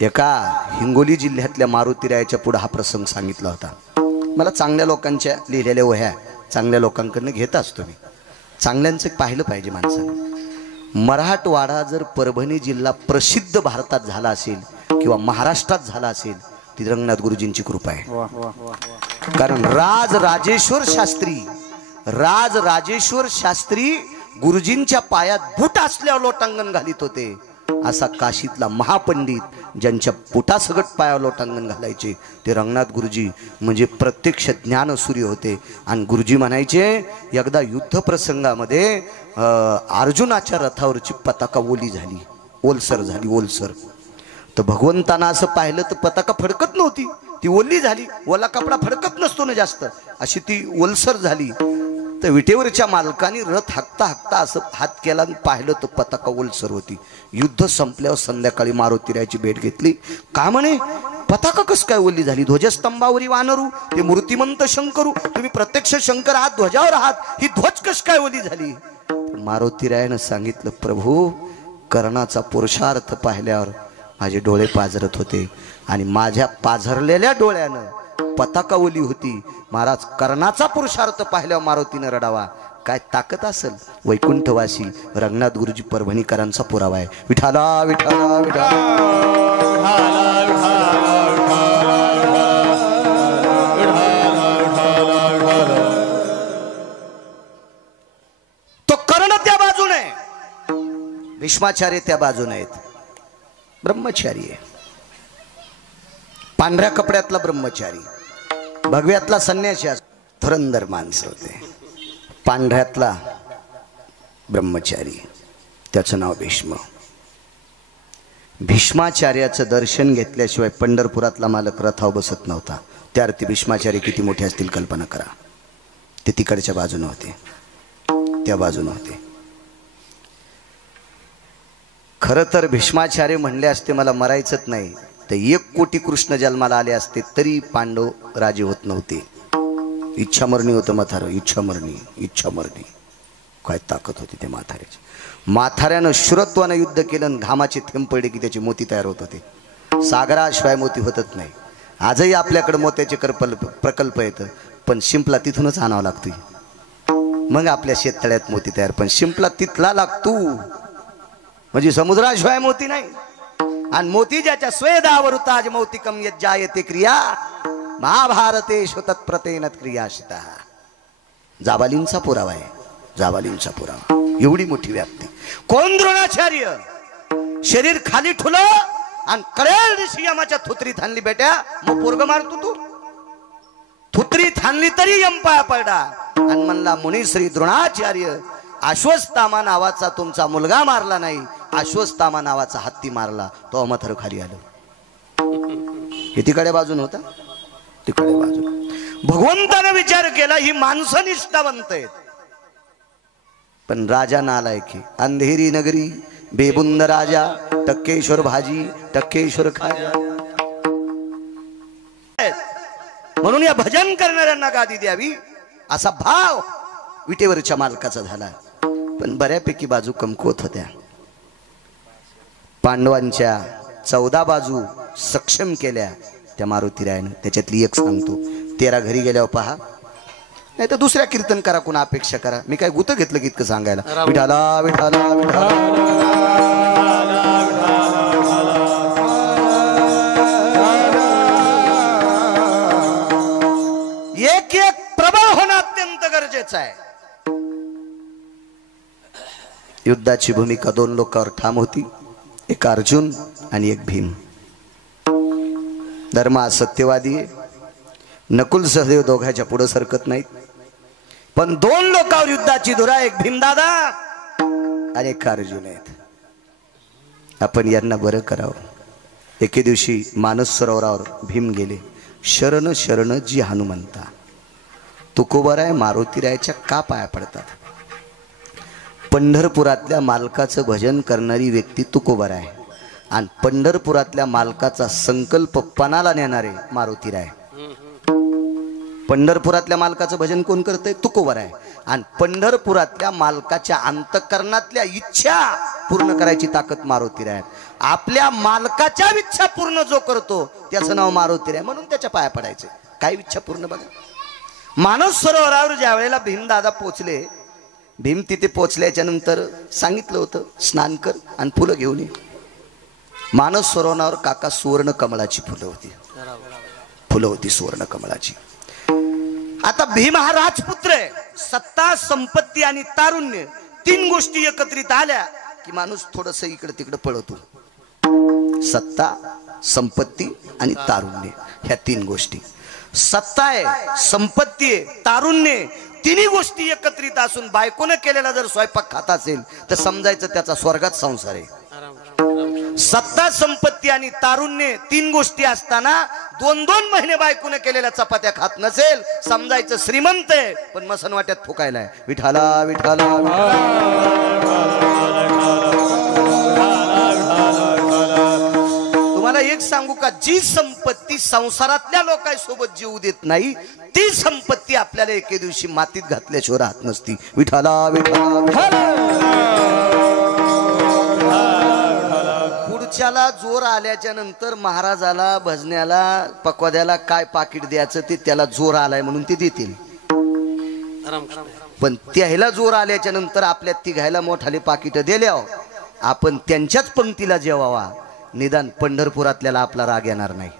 एका हिंगोली जिल्ह्यातल्या मारुतीरायाच्या पुढे हा प्रसंग सांगितला होता. मला चांगल्या लोकांच्या लिहिलेल्या वह्या चांगल्या लोकांकडनं घेत असतो मी. चांगल्यांचं पाहिलं पाहिजे माणसानं. मराठवाडा जर परभणी जिल्हा प्रसिद्ध भारतात झाला असेल किंवा महाराष्ट्रात झाला असेल ती रंगनाथ गुरुजींची कृपा आहे. कारण राजराजेश्वर शास्त्री गुरुजींच्या पायात बूट असल्यावर लोटांगण घालीत होते. असा काशीतला महापंडित ज्यांच्या बुटासगट पायावर लोटांगण घालायचे ते रंगनाथ गुरुजी म्हणजे प्रत्यक्ष ज्ञानसूर्य होते. आणि गुरुजी म्हणायचे, एकदा युद्ध प्रसंगामध्ये अर्जुनाच्या रथावरची पताका ओली झाली, ओलसर झाली, ओलसर. तर भगवंतांना असं पाहिलं तर पताका फडकत नव्हती, ती ओली झाली. ओला कपडा फडकत नसतो ना जास्त, अशी ती ओलसर झाली. तर विटेवरच्या मालकाने रथ हाकता हाकता असं हात केला आणि पाहिलं तर पताका ओलसर होती. युद्ध संपल्यावर संध्याकाळी मारुतीरायाची भेट घेतली. का म्हणे, पताका कस काय ओली झाली? ध्वजस्तंभावरी वानरू ते मूर्तिमंत शंकरू, तुम्ही प्रत्यक्ष शंकर आहात, ध्वजावर आहात, ही ध्वज कस काय ओली झाली? मारुतीरायानं सांगितलं, प्रभू कर्णाचा पुरुषार्थ पाहिल्यावर माझे डोळे पाझरत होते आणि माझ्या पाझरलेल्या डोळ्यानं पताका ओली होती. महाराज कर्णाचा पुरुषार्थ पाहिल्यावर मारुतीनं रडावा. काय ताकद असेल? वैकुंठवासी रंगनाथ गुरुजी परभणीकरांचा पुरावा आहे. विठाला विठाला विठाला तो कर्ण त्या बाजूने, भीष्माचार्य त्या बाजूने आहेत. ब्रह्मचारी आहे, पांढऱ्या कपड्यातला ब्रह्मचारी, भगव्यातला संन्यासी, धुरंधर माणसं होते. पांढऱ्यातला ब्रह्मचारी, त्याचं नाव भीष्म. भीष्माचार्याचं दर्शन घेतल्याशिवाय पंढरपुरातला मालक रथावर बसत नव्हता. त्या अर्थी भीष्माचार्य किती मोठे असतील कल्पना करा. ते तिकडच्या बाजूने होते, त्या बाजूने होते. खरं तर भीष्माचार्य म्हणले असते मला मरायचंच नाही, तर 1 कोटी कृष्ण जन्माला आले असते तरी पांडव राजे होत नव्हते. इच्छामरणी होतं म्हातारं, इच्छामरणी. काय ताकद होती त्या म्हाताऱ्याची. म्हाताऱ्यानं शुरत्वानं युद्ध केलं आणि घामाचे थेंब पडले की त्याचे मोती तयार होत होते. सागराशिवाय मोती होतच नाही. आजही आपल्याकडे मोत्याचे प्रकल्प येतं, पण शिंपला तिथूनच आणावा लागतोय. मग आपल्या शेततळ्यात मोती तयार, पण शिंपला तिथला लागतो. म्हणजे समुद्राशिवाय मोती नाही. आणि मोती ज्याच्या स्वेदावर ताज मौतिकम यज्जायते क्रिया महाभारतेषु तत्प्रतेन क्रियाशिता. जाबालींचा पुरावा आहे, जाबालींचा पुरावा. एवढी मोठी व्याप्ती. कोण? द्रोणाचार्य. शरीर खाली ठुलं आणि कळेल ऋषी यमाच्या थुत्रीत हाणली बेट्या, मग पोरग मारतो तू. थुत्रीत हाणली तरी यम पाया पडला आणि म्हणला, मुनिश्री द्रोणाचार्य, अश्वत्थामा नावाचा तुमचा मुलगा मारला नाही, अश्वत्थामा नावाचा हत्ती मारला. तो म्हातारं खाली आलं. हे तिकडे बाजून होता, तिकडे बाजून. भगवंताने विचार केला ही माणसं निष्ठावंत आहेत, पण राजा नालाय की. अंधेरी नगरी बेबुंद राजा, टक्केश्वर भाजी टक्केश्वर खाजा. म्हणून या भजन करणाऱ्यांना गादी द्यावी असा भाव विटेवरच्या मालकाचा झाला. पण बऱ्यापैकी बाजू कमकुवत होत्या. पांडवांच्या 14 बाजू सक्षम केल्या त्या मारुतीरायानं. त्याच्यातली एक सांगतो. 13 घरी गेल्यावर पहा, नाही तर दुसऱ्या कीर्तनकारा कोणा अपेक्षा करा. मी काय गुत घेतलं की इतकं सांगायला. विठाला विठाला विठाला. एक एक प्रबळ होणं अत्यंत गरजेचं आहे. युद्धाची भूमिका 2 लोकांवर ठाम होती, एक अर्जुन आणि एक भीम. धर्म हा सत्यवादी आहे. नकुल सहदेव दोघांच्या पुढे सरकत नाहीत. पण 2 लोकांवर युद्धाची धुरा, एक भीमदादा आणि एक अर्जुन आहेत. आपण यांना बरं करावं. एके दिवशी मानस सरोवरावर भीम गेले. शरण शरण जी हनुमंता. तुकोबराय मारुतीरायाच्या का पाया पडतात? पंढरपुरातल्या मालकाचं भजन करणारी व्यक्ती तुकोबराय आणि पंढरपुरातल्या मालकाचा संकल्प पणाला नेणारे मारुतीराय. पंढरपुरातल्या मालकाचं भजन कोण करतंय? तुकोबराय. आणि पंढरपुरातल्या मालकाच्या अंतःकरणातल्या इच्छा पूर्ण करायची ताकद मारुतीराय. आपल्या मालकाच्या इच्छा पूर्ण जो करतो त्याचं नाव मारुतीराय, म्हणून त्याच्या पाया पडायचे. काय इच्छा पूर्ण बघा. मानस सरोवरावर ज्या वेळेला भीमदादा पोचले, भीम तिथे पोचल्याच्या नंतर सांगितलं होतं स्नान कर आणि फुलं घेऊन ये. मानस सरोवरावर काका सुवर्ण कमळाची फुलं होती, सुवर्ण कमळाची. आता भीम हा राजपुत्र आहे. सत्ता, संपत्ती आणि तारुण्य 3 गोष्टी एकत्रित आल्या की माणूस थोडस इकडे तिकडे पळतो. सत्ता, संपत्ती आणि तारुण्य, ह्या 3 गोष्टी. सत्ता आहे, संपत्ती आहे, तारुण्य, तिन्ही गोष्टी एकत्रित असून बायकोने केलेला जर स्वयंपाक खात असेल तर समजायचं त्याचा स्वर्गात संसार आहे. सत्ता, संपत्ती आणि तारुण्य 3 गोष्टी असताना 2-2 महिने बायकोने केलेल्या चपात्या खात नसेल, समजायचं श्रीमंत आहे, पण मसनवाट्यात फुकायलाय. विठाला विठाला. तुम्हाला एक सांगू का, जी संपत्ती संसारातल्या लोकांसोबत जीव देत नाही ती संपत्ती आपल्याला एके दिवशी मातीत घातल्याशिवाय राहत नसती. विठाला विठाला. पुढच्याला जोर आल्याच्या नंतर महाराजाला भजण्याला पकवाद्याला काय पाकिट द्यायचं ते त्याला जोर आलाय म्हणून ते देतील, पण त्याला जोर आल्याच्या नंतर आपल्या तिघायला मोठाले पाकिट दिल्या आपण त्यांच्याच पंक्तीला जेवावा. निदान पंढरपुरातल्याला आपला राग येणार नाही.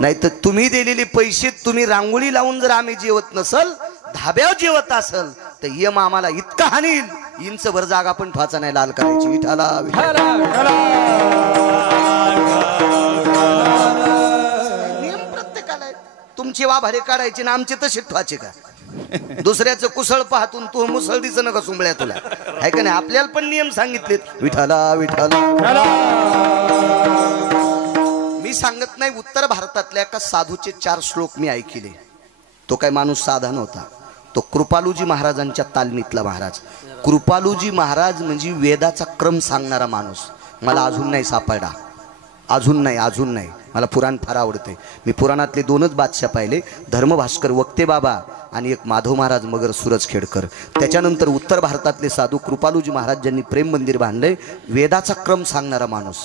नाहीतर तुम्ही दिलेले पैसे तुम्ही रांगोळी लावून जर आम्ही जेवत नसल, धाब्यावर जेवत असल तर यम आम्हाला इतका हानील, इंच भर जागा पण फाचा नाही लाल करायची. विठाला नियम प्रत्येकाला आहे. तुमची वाभारे काढायची ना आमचे तसे ठवाचे का? दुसऱ्याचं कुसळ पाहतून तू मुसळदीचं नका सुंबळ्या तुला आहे का नाही? आपल्याला पण नियम सांगितलेत. विठाला विठाला. मी सांगत नाही, उत्तर भारतातल्या एका साधूचे 4 श्लोक मी ऐकले. तो काय माणूस साधा नव्हता, तो कृपालूजी महाराजांच्या तालमीतला महाराज. कृपालूजी महाराज म्हणजे वेदाचा क्रम सांगणारा माणूस. मला अजून नाही सापडला, अजून नाही. मला पुराण फार आवडते. मी पुराणातले 2च बादशाह पाहिले, धर्मभास्कर वक्ते बाबा आणि एक माधव महाराज मगर सुरजखेडकर. त्याच्यानंतर उत्तर भारतातले साधू कृपालूजी महाराज ज्यांनी प्रेम मंदिर बांधले. वेदाचा क्रम सांगणारा माणूस.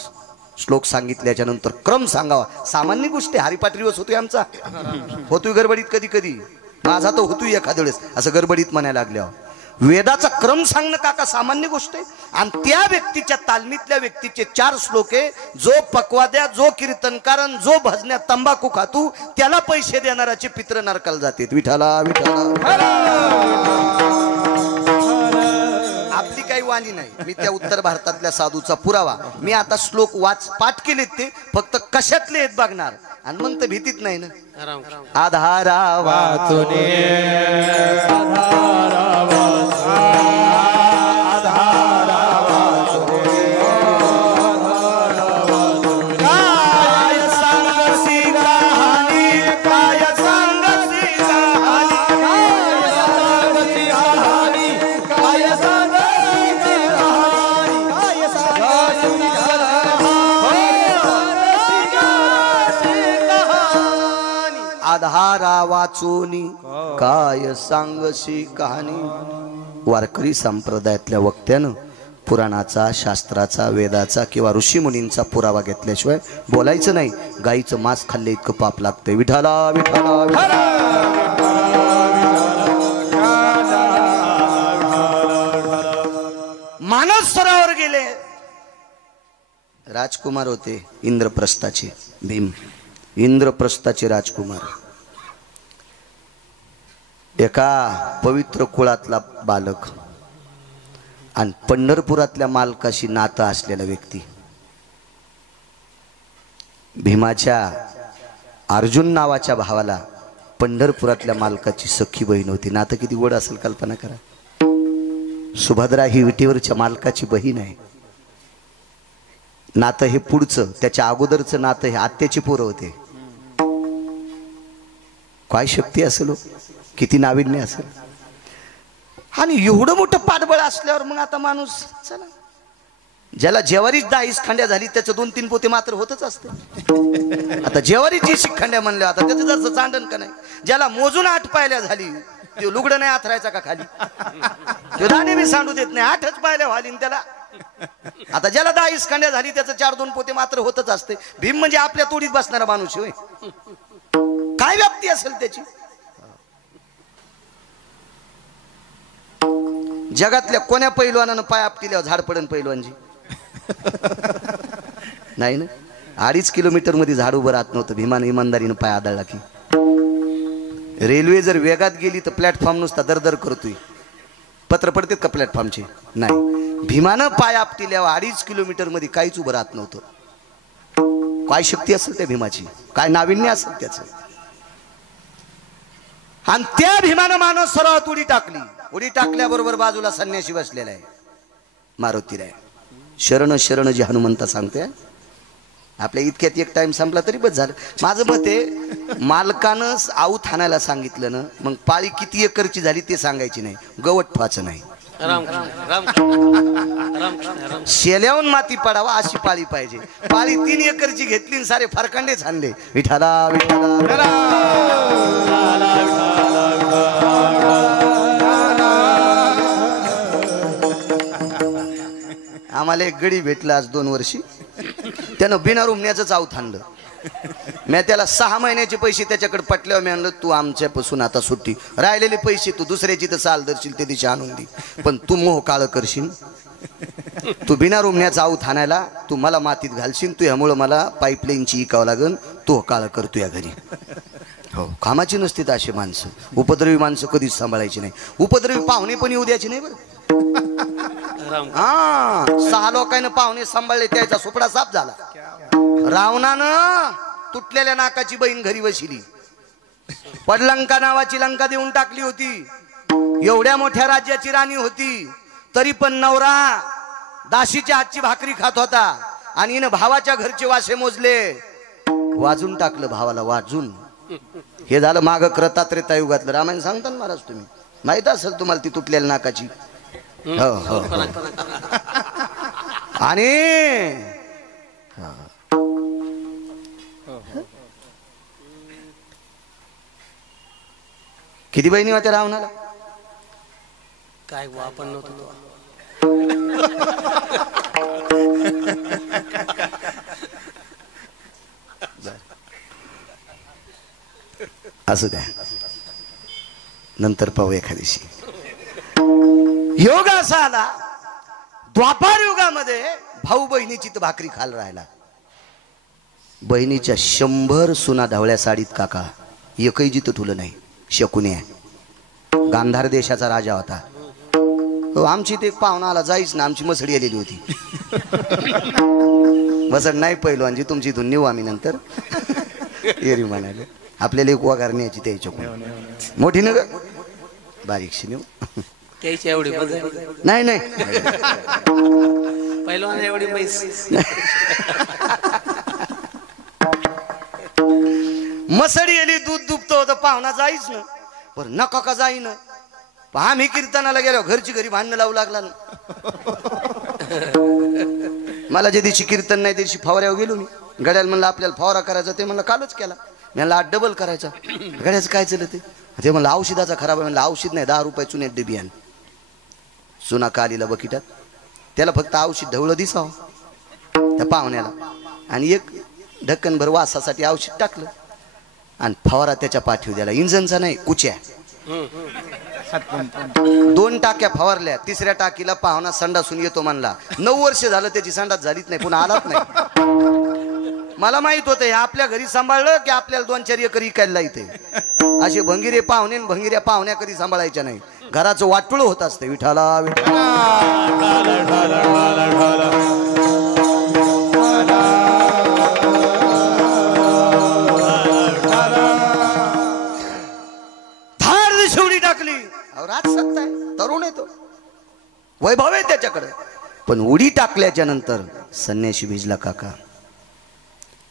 श्लोक सांगितल्याच्या नंतर क्रम सांगावा. सामान्य गोष्टी हरिपाठ दिवस होतोय आमचा, होतोय गडबडीत कधी कधी, माझा तो होतोय एखाद्या वेळेस असं गडबडीत म्हणायला लागल्यावर. वेदाचा क्रम सांगणं काका सामान्य गोष्ट आहे. आणि त्या व्यक्तीच्या तालमीतल्या व्यक्तीचे 4 श्लोक आहे. जो पकवाद्या, जो कीर्तनकारण, जो भजण्यात तंबाखू खातू त्याला पैसे देणाराचे पित्र नरकाला जातात. विठाला विठाला. आपली काही वाणी नाही. मी त्या उत्तर भारतातल्या साधूचा पुरावा. मी आता श्लोक पाठ केलेत, ते फक्त कशातले आहेत बघणार आणि मग तर भीतीत नाही ना. आधारा वाचुने आधारा वाचोनी काय सांगशी कहाणी. वारकरी संप्रदायातल्या वक्त्यानं पुराणाचा, शास्त्राचा, वेदाचा किंवा ऋषीमुनींचा पुरावा घेतल्याशिवाय बोलायचं नाही. गाईचं मांस खाल्ले इतकं पाप लागतंय. विठाला विठाला. मानस सरोवर गेले. राजकुमार होते इंद्रप्रस्थाचे. भीम इंद्रप्रस्थाचे राजकुमार. एका पवित्र कुळातला बालक आणि पंढरपुरातल्या मालकाशी नातं असलेला व्यक्ती. भीमाच्या अर्जुन नावाच्या भावाला पंढरपुरातल्या मालकाची सख्खी बहीण होती. नातं किती गोड असेल कल्पना करा. सुभद्रा ही विटेवरच्या मालकाची बहीण आहे. नातं हे पुढचं, त्याच्या अगोदरचं नातं हे आत्याची पोरं होते. काय शक्ती असेल, किती नाविन्य असेल. आणि एवढं मोठं पाठबळ असल्यावर मग आता माणूस चला, ज्याला जेवारीच 10 खांड्या झाली त्याचं 2-3 पोते मात्र होतच असते. आता जेवारीची शिखंड्या म्हणल्या, आता त्याचं जसं चांडण का नाही. ज्याला मोजून 8 पायल्या झाली तो लुगडं नाही आथरायचा का खाली, तो दाणे बी सांडू देत नाही. 8च पायल्या व्हाली त्याला. आता ज्याला 10 खांड्या झाली त्याचं 4-2 पोते मात्र होतच असते. भीम म्हणजे आपल्या तोडीत बसणारा माणूस होय. काय व्याप्ती असेल त्याची. जगातल्या कोण्या पैलवानानं पाय आपटिल्यावर झाड पडन पैलवानजी नाही ना. 2.5 किलोमीटर मध्ये झाड उभं राहत नव्हतं. भीमानं इमानदारीनं पाय आदळला की. रेल्वे जर वेगात गेली तर प्लॅटफॉर्म नुसता दरदर करतोय. पत्र पडतात का प्लॅटफॉर्मचे? नाही. भीमानं पाय आपटिल्यावर 2.5 किलोमीटर मध्ये काहीच उभं राहत नव्हतं. काय शक्ती असेल त्या भीमाची, काय नाविन्य असेल त्याचं. आणि त्या भीमानं मानस सरोवरात उडी टाकली. उडी टाकल्याबरोबर बाजूला संन्यासी बसलेला आहे, मारुतीराय. शरण शरण जी हनुमंता सांगते. आपल्या इतक्यात एक टाइम संपला तरी बस झालं. माझं मत आहे, मालकानं आऊत हाणायला सांगितलं ना, मग पाळी किती एकरची झाली ते सांगायची नाही, गवत ठेवायचं नाही. शेल्याहून माती पडावा अशी पाळी पाहिजे. पाळी 3 एकरची घेतली आणि सारे फरकांडे छानले. विठाला विठाला आम्हाला एक गडी भेटला आज 2 वर्षी. त्यानं बिना रुमण्याचं चाव थांबलं. मी त्याला 6 महिन्याचे पैसे त्याच्याकडे पटल्यावर मी म्हणलं तू आमच्यापासून आता सुट्टी. राहिलेले पैसे तू दुसऱ्याची तर चाल धरशील ते दिशा आणून दे, पण तू मोह काळ करशील. तू बिना रुमण्याचा आऊ थानायला तू मला मातीत घालशील. तू ह्यामुळं मला पाईपलाईनची इकावं लागन. तू काळ करतो या घरी. हो कामाची नसतील अशी माणसं. उपद्रवी माणसं कधीच सांभाळायची नाही. उपद्रवी पाहुणे पण येऊ द्यायचे नाही बरं. हा 6 लोकांना पाहुणे सांभाळले त्याचा सुपडा साफ झाला. रावणानं तुटलेल्या नाकाची बहीण घरी बसली. पडलंका नावाची लंका देऊन टाकली होती. एवढ्या मोठ्या राज्याची राणी होती तरी पण नवरा दाशीच्या हातची भाकरी खात होता आणि हिनं भावाच्या घरचे वासे मोजले. वाजून टाकलं भावाला वाजून. हे झालं माग क्रतात्रेता युगातलं. रामायण सांगता ना महाराज तुम्ही. माहित असेल तुम्हाला ती तुटलेल्या नाकाची. हो हो आणि किती बहिणी होत्या रावणाला? काय आपण नव्हतो. असू द्या नंतर पाहू एखाद्याशी. योग असा आला द्वापार युगामध्ये भाऊ बहिणीची तर भाकरी खाल राहिला. बहिणीच्या 100 सुना धावळ्या साडीत काका एकही जिथं ठुलं नाही. शकुनी गांधार देशाचा राजा होता. आमची ते पाहुणा आला जाईच ना. आमची मसडी आलेली होती. मसड नाही पहिलवानजी तुमची इथून नेऊ आम्ही नंतर. एरी म्हणाले आपल्याला एक वगार न्यायची त्याच्या मोठी न ग बारीकशी नेऊ त्याची एवढी नाही नाही पहिलवान एवढी पैस मसडी आली दूध दुभतो होतं पाहुणा जाईच ना. पर नका का जाईन. आम्ही कीर्तनाला गेलो घरची घरी भांडणं लावू लागला ना. मला जे दिवशी कीर्तन नाही त्या दिवशी फवाऱ्यावर गेलो मी. गड्याला म्हणलं आपल्याला फवारा करायचा. ते म्हणलं कालच केला. म्हणलं 8 डबल करायचा. गड्याचं काय चाललं ते म्हणलं औषधाचा खराब आहे. म्हणलं औषध नाही 10 रुपये चुन्यात डबी आण. चुना कालीला बकिटात. त्याला फक्त औषध ढवळं दिसावं त्या पाहुण्याला आणि एक ढक्कनभर वासासाठी औषध टाकलं आणि फवारा त्याच्या पाठीवर द्याला. इंजनचा नाही कुच्या. 2 टाक्या फवारल्या. 3ऱ्या टाकीला पाहुणा संडासून येतो म्हणला. 9 वर्ष झालं त्याची संडास झालीच नाही. पुन्हा आलाच नाही. मला माहित होतं आपल्या घरी सांभाळलं की आपल्याला 2-4 एकर इकायला इथे. असे भंगिरे पाहुणे भंगिऱ्या पाहुण्या कधी सांभाळायच्या नाही. घराचं वाटुळ होत असते. विठाला विठाला धार शेवडी टाकली. राजसत्ता आहे. तरुण आहे तो. वैभव आहे त्याच्याकडे. पण उडी टाकल्याच्या नंतर संन्याशी भिजला काका.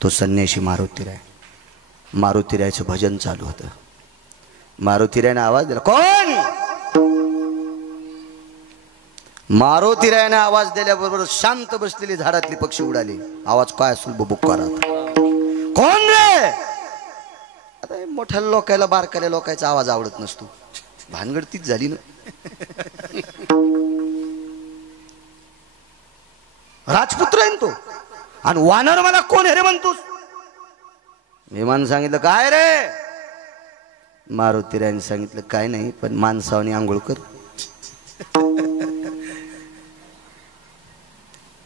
तो संन्याशी मारुतीराय. मारुतीरायचं भजन चालू होतं. मारुतीरायने आवाज दिला. कोण? मारुतीरायने आवाज दिल्याबरोबर शांत बसलेली झाडातली पक्षी उडाली. आवाज काय असेल बुबुक्कारात. कोण रे? आता मोठ्या लोकायला बारकाल्या लोकांचा आवाज आवडत नसतो. भानगड तीच झाली ना. राजपुत्र आहे तो. आणि वानर मला कोण आहे रे म्हणतोस? विमान सांगितलं काय रे? मारुतीरायने सांगितलं काय नाही पण माणसावनी आंघोळ कर.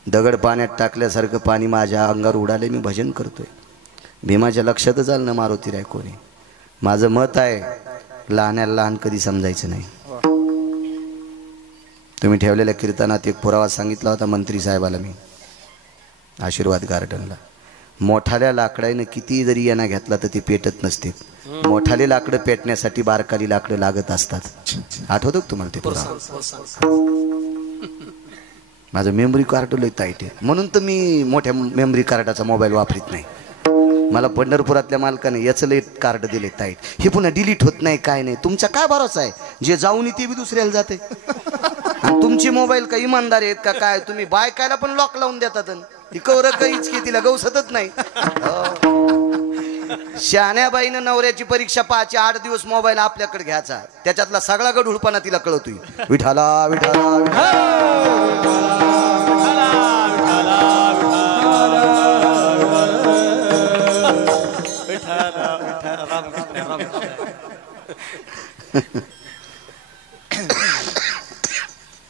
दगड पाण्यात टाकल्यासारखं पाणी माझ्या अंगावर उडाले. मी भजन करतोय. भीमाच्या लक्षातच आलं ना मारुतीराय कोणी. माझं मत आहे लहान्याला लहान कधी समजायचं नाही. तुम्ही ठेवलेल्या कीर्तनात एक पुरावा सांगितला होता मंत्री साहेबाला मी आशीर्वाद गार्डनला. मोठाल्या लाकडाने किती जरी यांना घेतला तर ते पेटत नसते. मोठाले लाकडं पेटण्यासाठी बारकाली लाकडं लागत असतात. आठवतं तुम्हाला ते पुरावा? माझं मेमरी कार्ड लय टाईट आहे म्हणून तर मी मोठ्या मेमरी कार्डाचा मोबाईल वापरत नाही. मला पंढरपुरातल्या मालकाने याचं लय कार्ड दिले टाईट. हे पुन्हा डिलीट होत नाही काय नाही. तुमचा काय भरोसा आहे? जे जाऊन ते बी दुसऱ्याला जाते. आणि तुमची मोबाईल काही इमानदार आहेत का काय? तुम्ही बायकायला पण लॉक लावून देतात ती कवर काहीच की तिला गवसतच नाही. शहाण्या बाईनं नवऱ्याची परीक्षा पाहायची 8 दिवस मोबाईल आपल्याकडे घ्यायचा, त्याच्यातला सगळा गढूळपणा तिला कळतोय. विठाला विठाला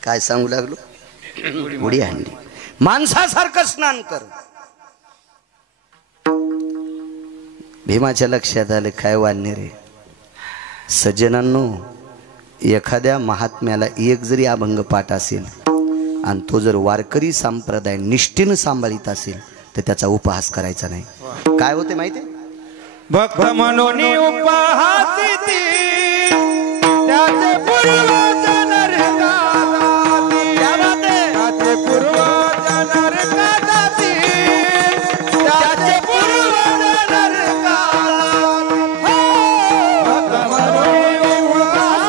काय सांगू लागलो? उडी आणली. माणसासारखं स्नान कर. भीमाच्या लक्षात आले काय वाढणे रे सज्जनांनो, एखाद्या महात्म्याला एक जरी अभंग पाठ असेल आणि तो जर वारकरी संप्रदाय निष्ठेनं सांभाळीत असेल तर त्याचा उपहास करायचा नाही. काय होते माहिती? भक्त म्हणून उपहासी त्याचे पूर्वज नरकाती, त्याचे पूर्वज नरकाती, त्याचे पूर्वज नरकाती. भक्त म्हणून उपहासी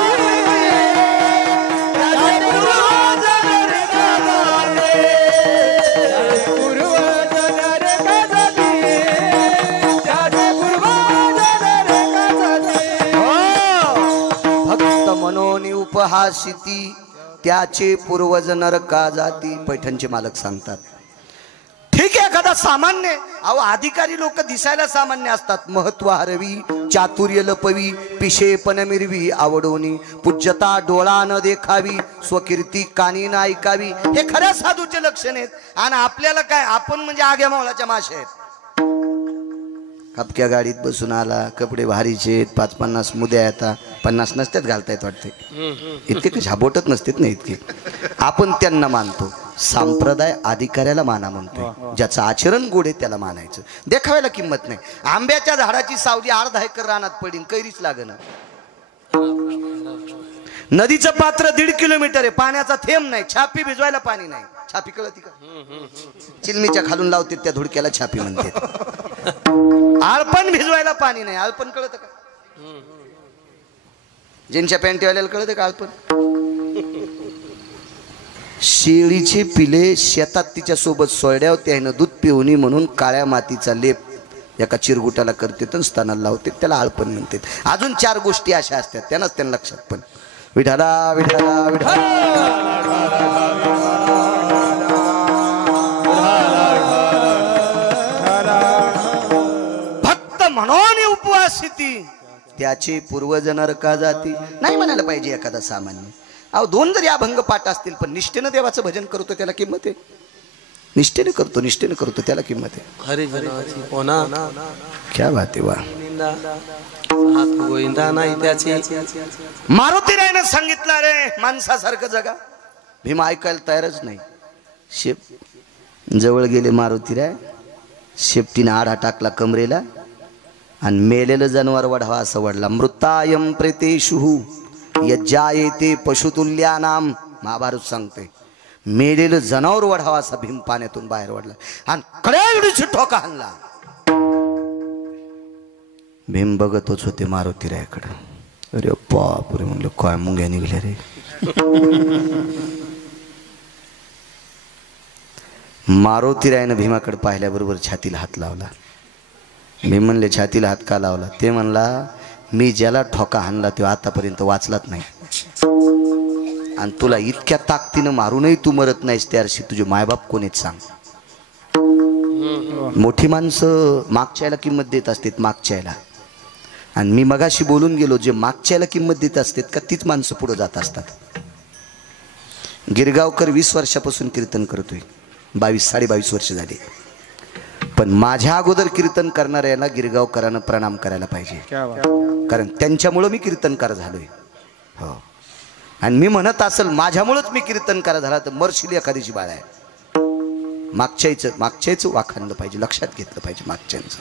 त्याचे पूर्वज नरकाती, पूर्वज नरकाती, त्याचे पूर्वज नरकाती. भक्त मनोनी उपहासिती त्याचे पूर्वज नरका जाती. पैठणचे मालक सांगतात. ठीक आहे, एखादा सामान्य अहो अधिकारी लोक दिसायला सामान्य असतात. महत्व हरवी, चातुर्य लपवी, पिशेपण मिरवी, आवडोनी पूज्यता डोळा न देखावी, स्वकीर्ती कानी न ऐकावी. हे खऱ्या साधूचे लक्षण आहेत. आणि आपल्याला काय, आपण म्हणजे आग्या मावळाच्या माशा आहेत. हपक्या गाडीत बसून आला, कपडे भारीचे, 5-50 मुद्या येतात. 50 नसतात घालतायत वाटते, इतके कशा बोटत नसतात ना इतके. आपण त्यांना मानतो. संप्रदाय अधिकाऱ्याला माना म्हणतो. ज्याचं आचरण गोड आहे त्याला मानायचं. देखाव्याला किंमत नाही. आंब्याच्या झाडाची सावली 1/2 एकर रानात पडीन, कैरीच लागेना. नदीचं पात्र 1.5 किलोमीटर आहे, पाण्याचा थेंब नाही, छापी भिजवायला पाणी नाही. छापी कळती का? चिलमीच्या खालून लावते त्या धुडक्याला छापी म्हणते. आळपण भिजवायला पाणी नाही, आळपण कळत का? ज्यांच्या पॅन्टीवाल्याला कळत का आळपण? शेळीचे पिले शेतात तिच्या सोबत सोडल्या होत्या, त्यानं दूध पिऊनी म्हणून काळ्या मातीचा लेप एका चिरगुटाला करते तर स्तनाला लावते, त्याला आळपण म्हणतात. अजून 4 गोष्टी अशा असतात, त्यांनाच त्यांना लक्षात. पण विठाला विठाला भक्त म्हणून उपवासिती त्याचे पूर्वज नरका जाती. नाही म्हणायला पाहिजे एखादा सामान्य. अहो 2 जरी अभंग पाठ असतील पण निष्ठेनं देवाचं भजन करतो त्याला किंमत आहे. निष्ठेने करतो, निष्ठेने करतो त्याला किंमत आहे. हरी जनाची कोणा क्या बात आहे. वा गोविंदा नाही त्याची. मारुतीरायनं सांगितलं रे माणसासारखं जगा. भीमा ऐकायला तयारच नाही. शेप जवळ गेले मारुतीराय, शेपटीनं आडा टाकला कमरेला आणि मेलेलं जनावर वढावा असं वडला. मृतायम प्रेतेषु यज्जायते पशुतुल्यानाम. महाभारत सांगते मेलेलं जनावर वढावा असा भीम पाण्यातून बाहेर वडला आणि कड्याची ठोका हाणला. भीम बघतच होते मारुतीरायाकडं. अरे बापरे म्हणलं काय मुंग्या निघल्या रे. मारुतीरायानं भीमाकडे पाहिल्याबरोबर छातीला हात लावला. भीम म्हणले छातीला हात का लावला? ते म्हणला मी ज्याला ठोका हाणला तो आतापर्यंत वाचलाच नाही आणि तुला इतक्या ताकदीनं मारूनही तू मरत नाहीस, त्याशी तुझे मायबाप कोणीच सांग. मोठी माणसं मागच्याला किंमत देत असतात, मागच्याला. आणि मी मगाशी बोलून गेलो, जे मागच्याला किंमत देत असतात का तीच माणसं पुढे जात असतात. गिरगावकर 20 वर्षापासून कीर्तन करतोय, 22-22.5 वर्ष झाली. पण माझ्या अगोदर कीर्तन करणाऱ्याला गिरगावकरांना प्रणाम करायला पाहिजे, कारण त्यांच्यामुळं मी कीर्तनकार झालोय. हो, आणि मी म्हणत असेल माझ्यामुळंच मी कीर्तनकार झाला तर मरशील एखादीची बाळ आहे. मागच्याचं वाखाणलं पाहिजे, लक्षात घेतलं पाहिजे मागच्यांचं.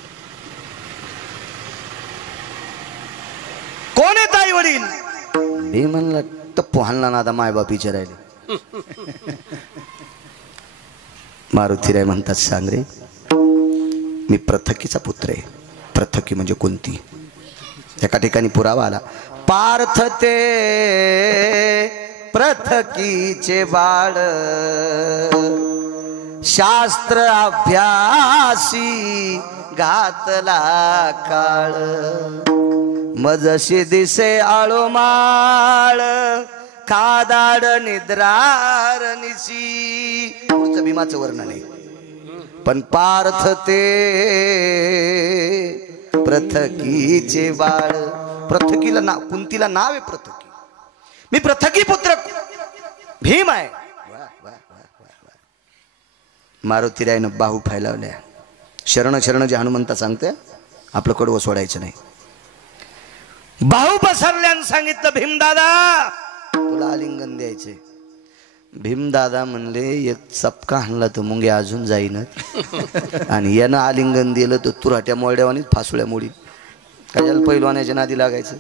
कोण आहे ताई वडील? मी म्हणलं टप्पू हाणला ना आता मायबाप विचारायले. मारुतीराय म्हणतात सांग रे मी प्रथकीचा पुत्र आहे. प्रथकी म्हणजे कोणती? एका ठिकाणी पुरावा आला. पार्थ ते पृथकीचे बाळ शास्त्र अभ्यासी घातला काळ मजशी दिसे आळोमाळ खादाड निद्रार निशी पुढचं भीमाचं वर्णन आहे पण पार्थ ते पृथकीचे बाळ पृथकीला नाव कुंतीला नाव आहे पृथकी मी पृथकी पुत्र भीम आहे मारुतीरायनं बाहू फैलावल्या शरण शरण जे हनुमंता सांगते आपलं कडवं सोडायचं नाही बाहू पसरल्यानं सांगितलं भीमदादा तुला आलिंगन द्यायचे भीमदादा म्हणले एक चपका हाणला तर मुंगे अजून जाईनच आणि यानं आलिंगन दिलं तर तुराट्या मोरड्यावानीच फासुळ्या मोडी कशाला पैलवानाच्या नादी लागायचं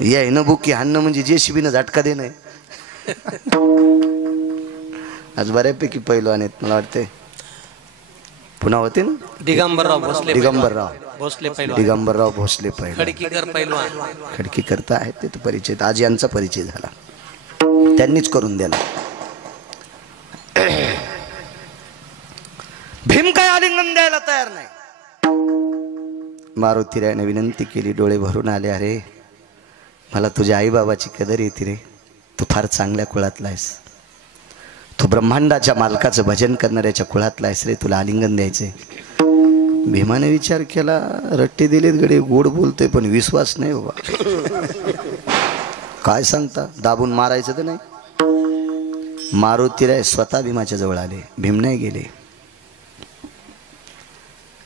यायनं बुकी हाणणं म्हणजे जेसीबीनं झटका देणं आज बऱ्यापैकी पैलवान आहेत मला वाटतंय पुन्हा होते ना दिगंबरराव भोसले दिगंबरराव भोसले पहिला खडकीकर पैलवान खडकी करता आहेत ते तर परिचय आज यांचा परिचय झाला त्यांनीच करून दिला भीम काय आलिंगन द्यायला तयार नाही मारुतीरायने विनंती केली डोळे भरून आले अरे मला तुझ्या आई बाबाची कदर येते रे तू फार चांगल्या कुळातला आहेस तू ब्रह्मांडाच्या मालकाचं भजन करणाऱ्याच्या कुळातला आहेस रे तुला आलिंगन द्यायचे भीमाने विचार केला रट्टे दिलेत गडे गोड बोलतोय पण विश्वास नाही बाबा काय सांगता दाबून मारायचं तर नाही मारुतीराय स्वतः भीमाच्या जवळ आले भीम नाही गेले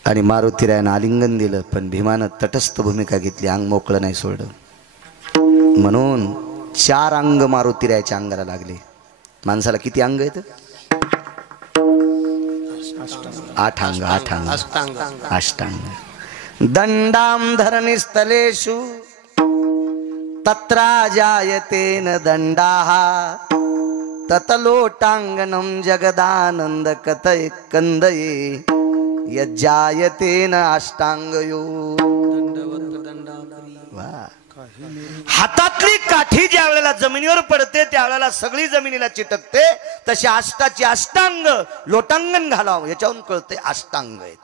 आणि मारुतीरायनं आलिंगन दिलं पण भीमानं तटस्थ भूमिका घेतली अंग मोकळं नाही सोडलं म्हणून 4 अंग मारुतीरायच्या अंगाला लागले माणसाला किती अंग आहेत 8 अंग अष्टांग दंडाम धरणिस्थलेषु तत्रा जायतेन दंडाः ततलोटांगनं जगदानंद कथय कंदये यज्जायतेन अष्टांगयो हातातली काठी ज्या वेळेला जमिनीवर पडते त्यावेळेला सगळी जमिनीला चिटकते तशी अष्टाची अष्टांग लोटांगण घालावं याच्यावरून कळते अष्टांग आहेत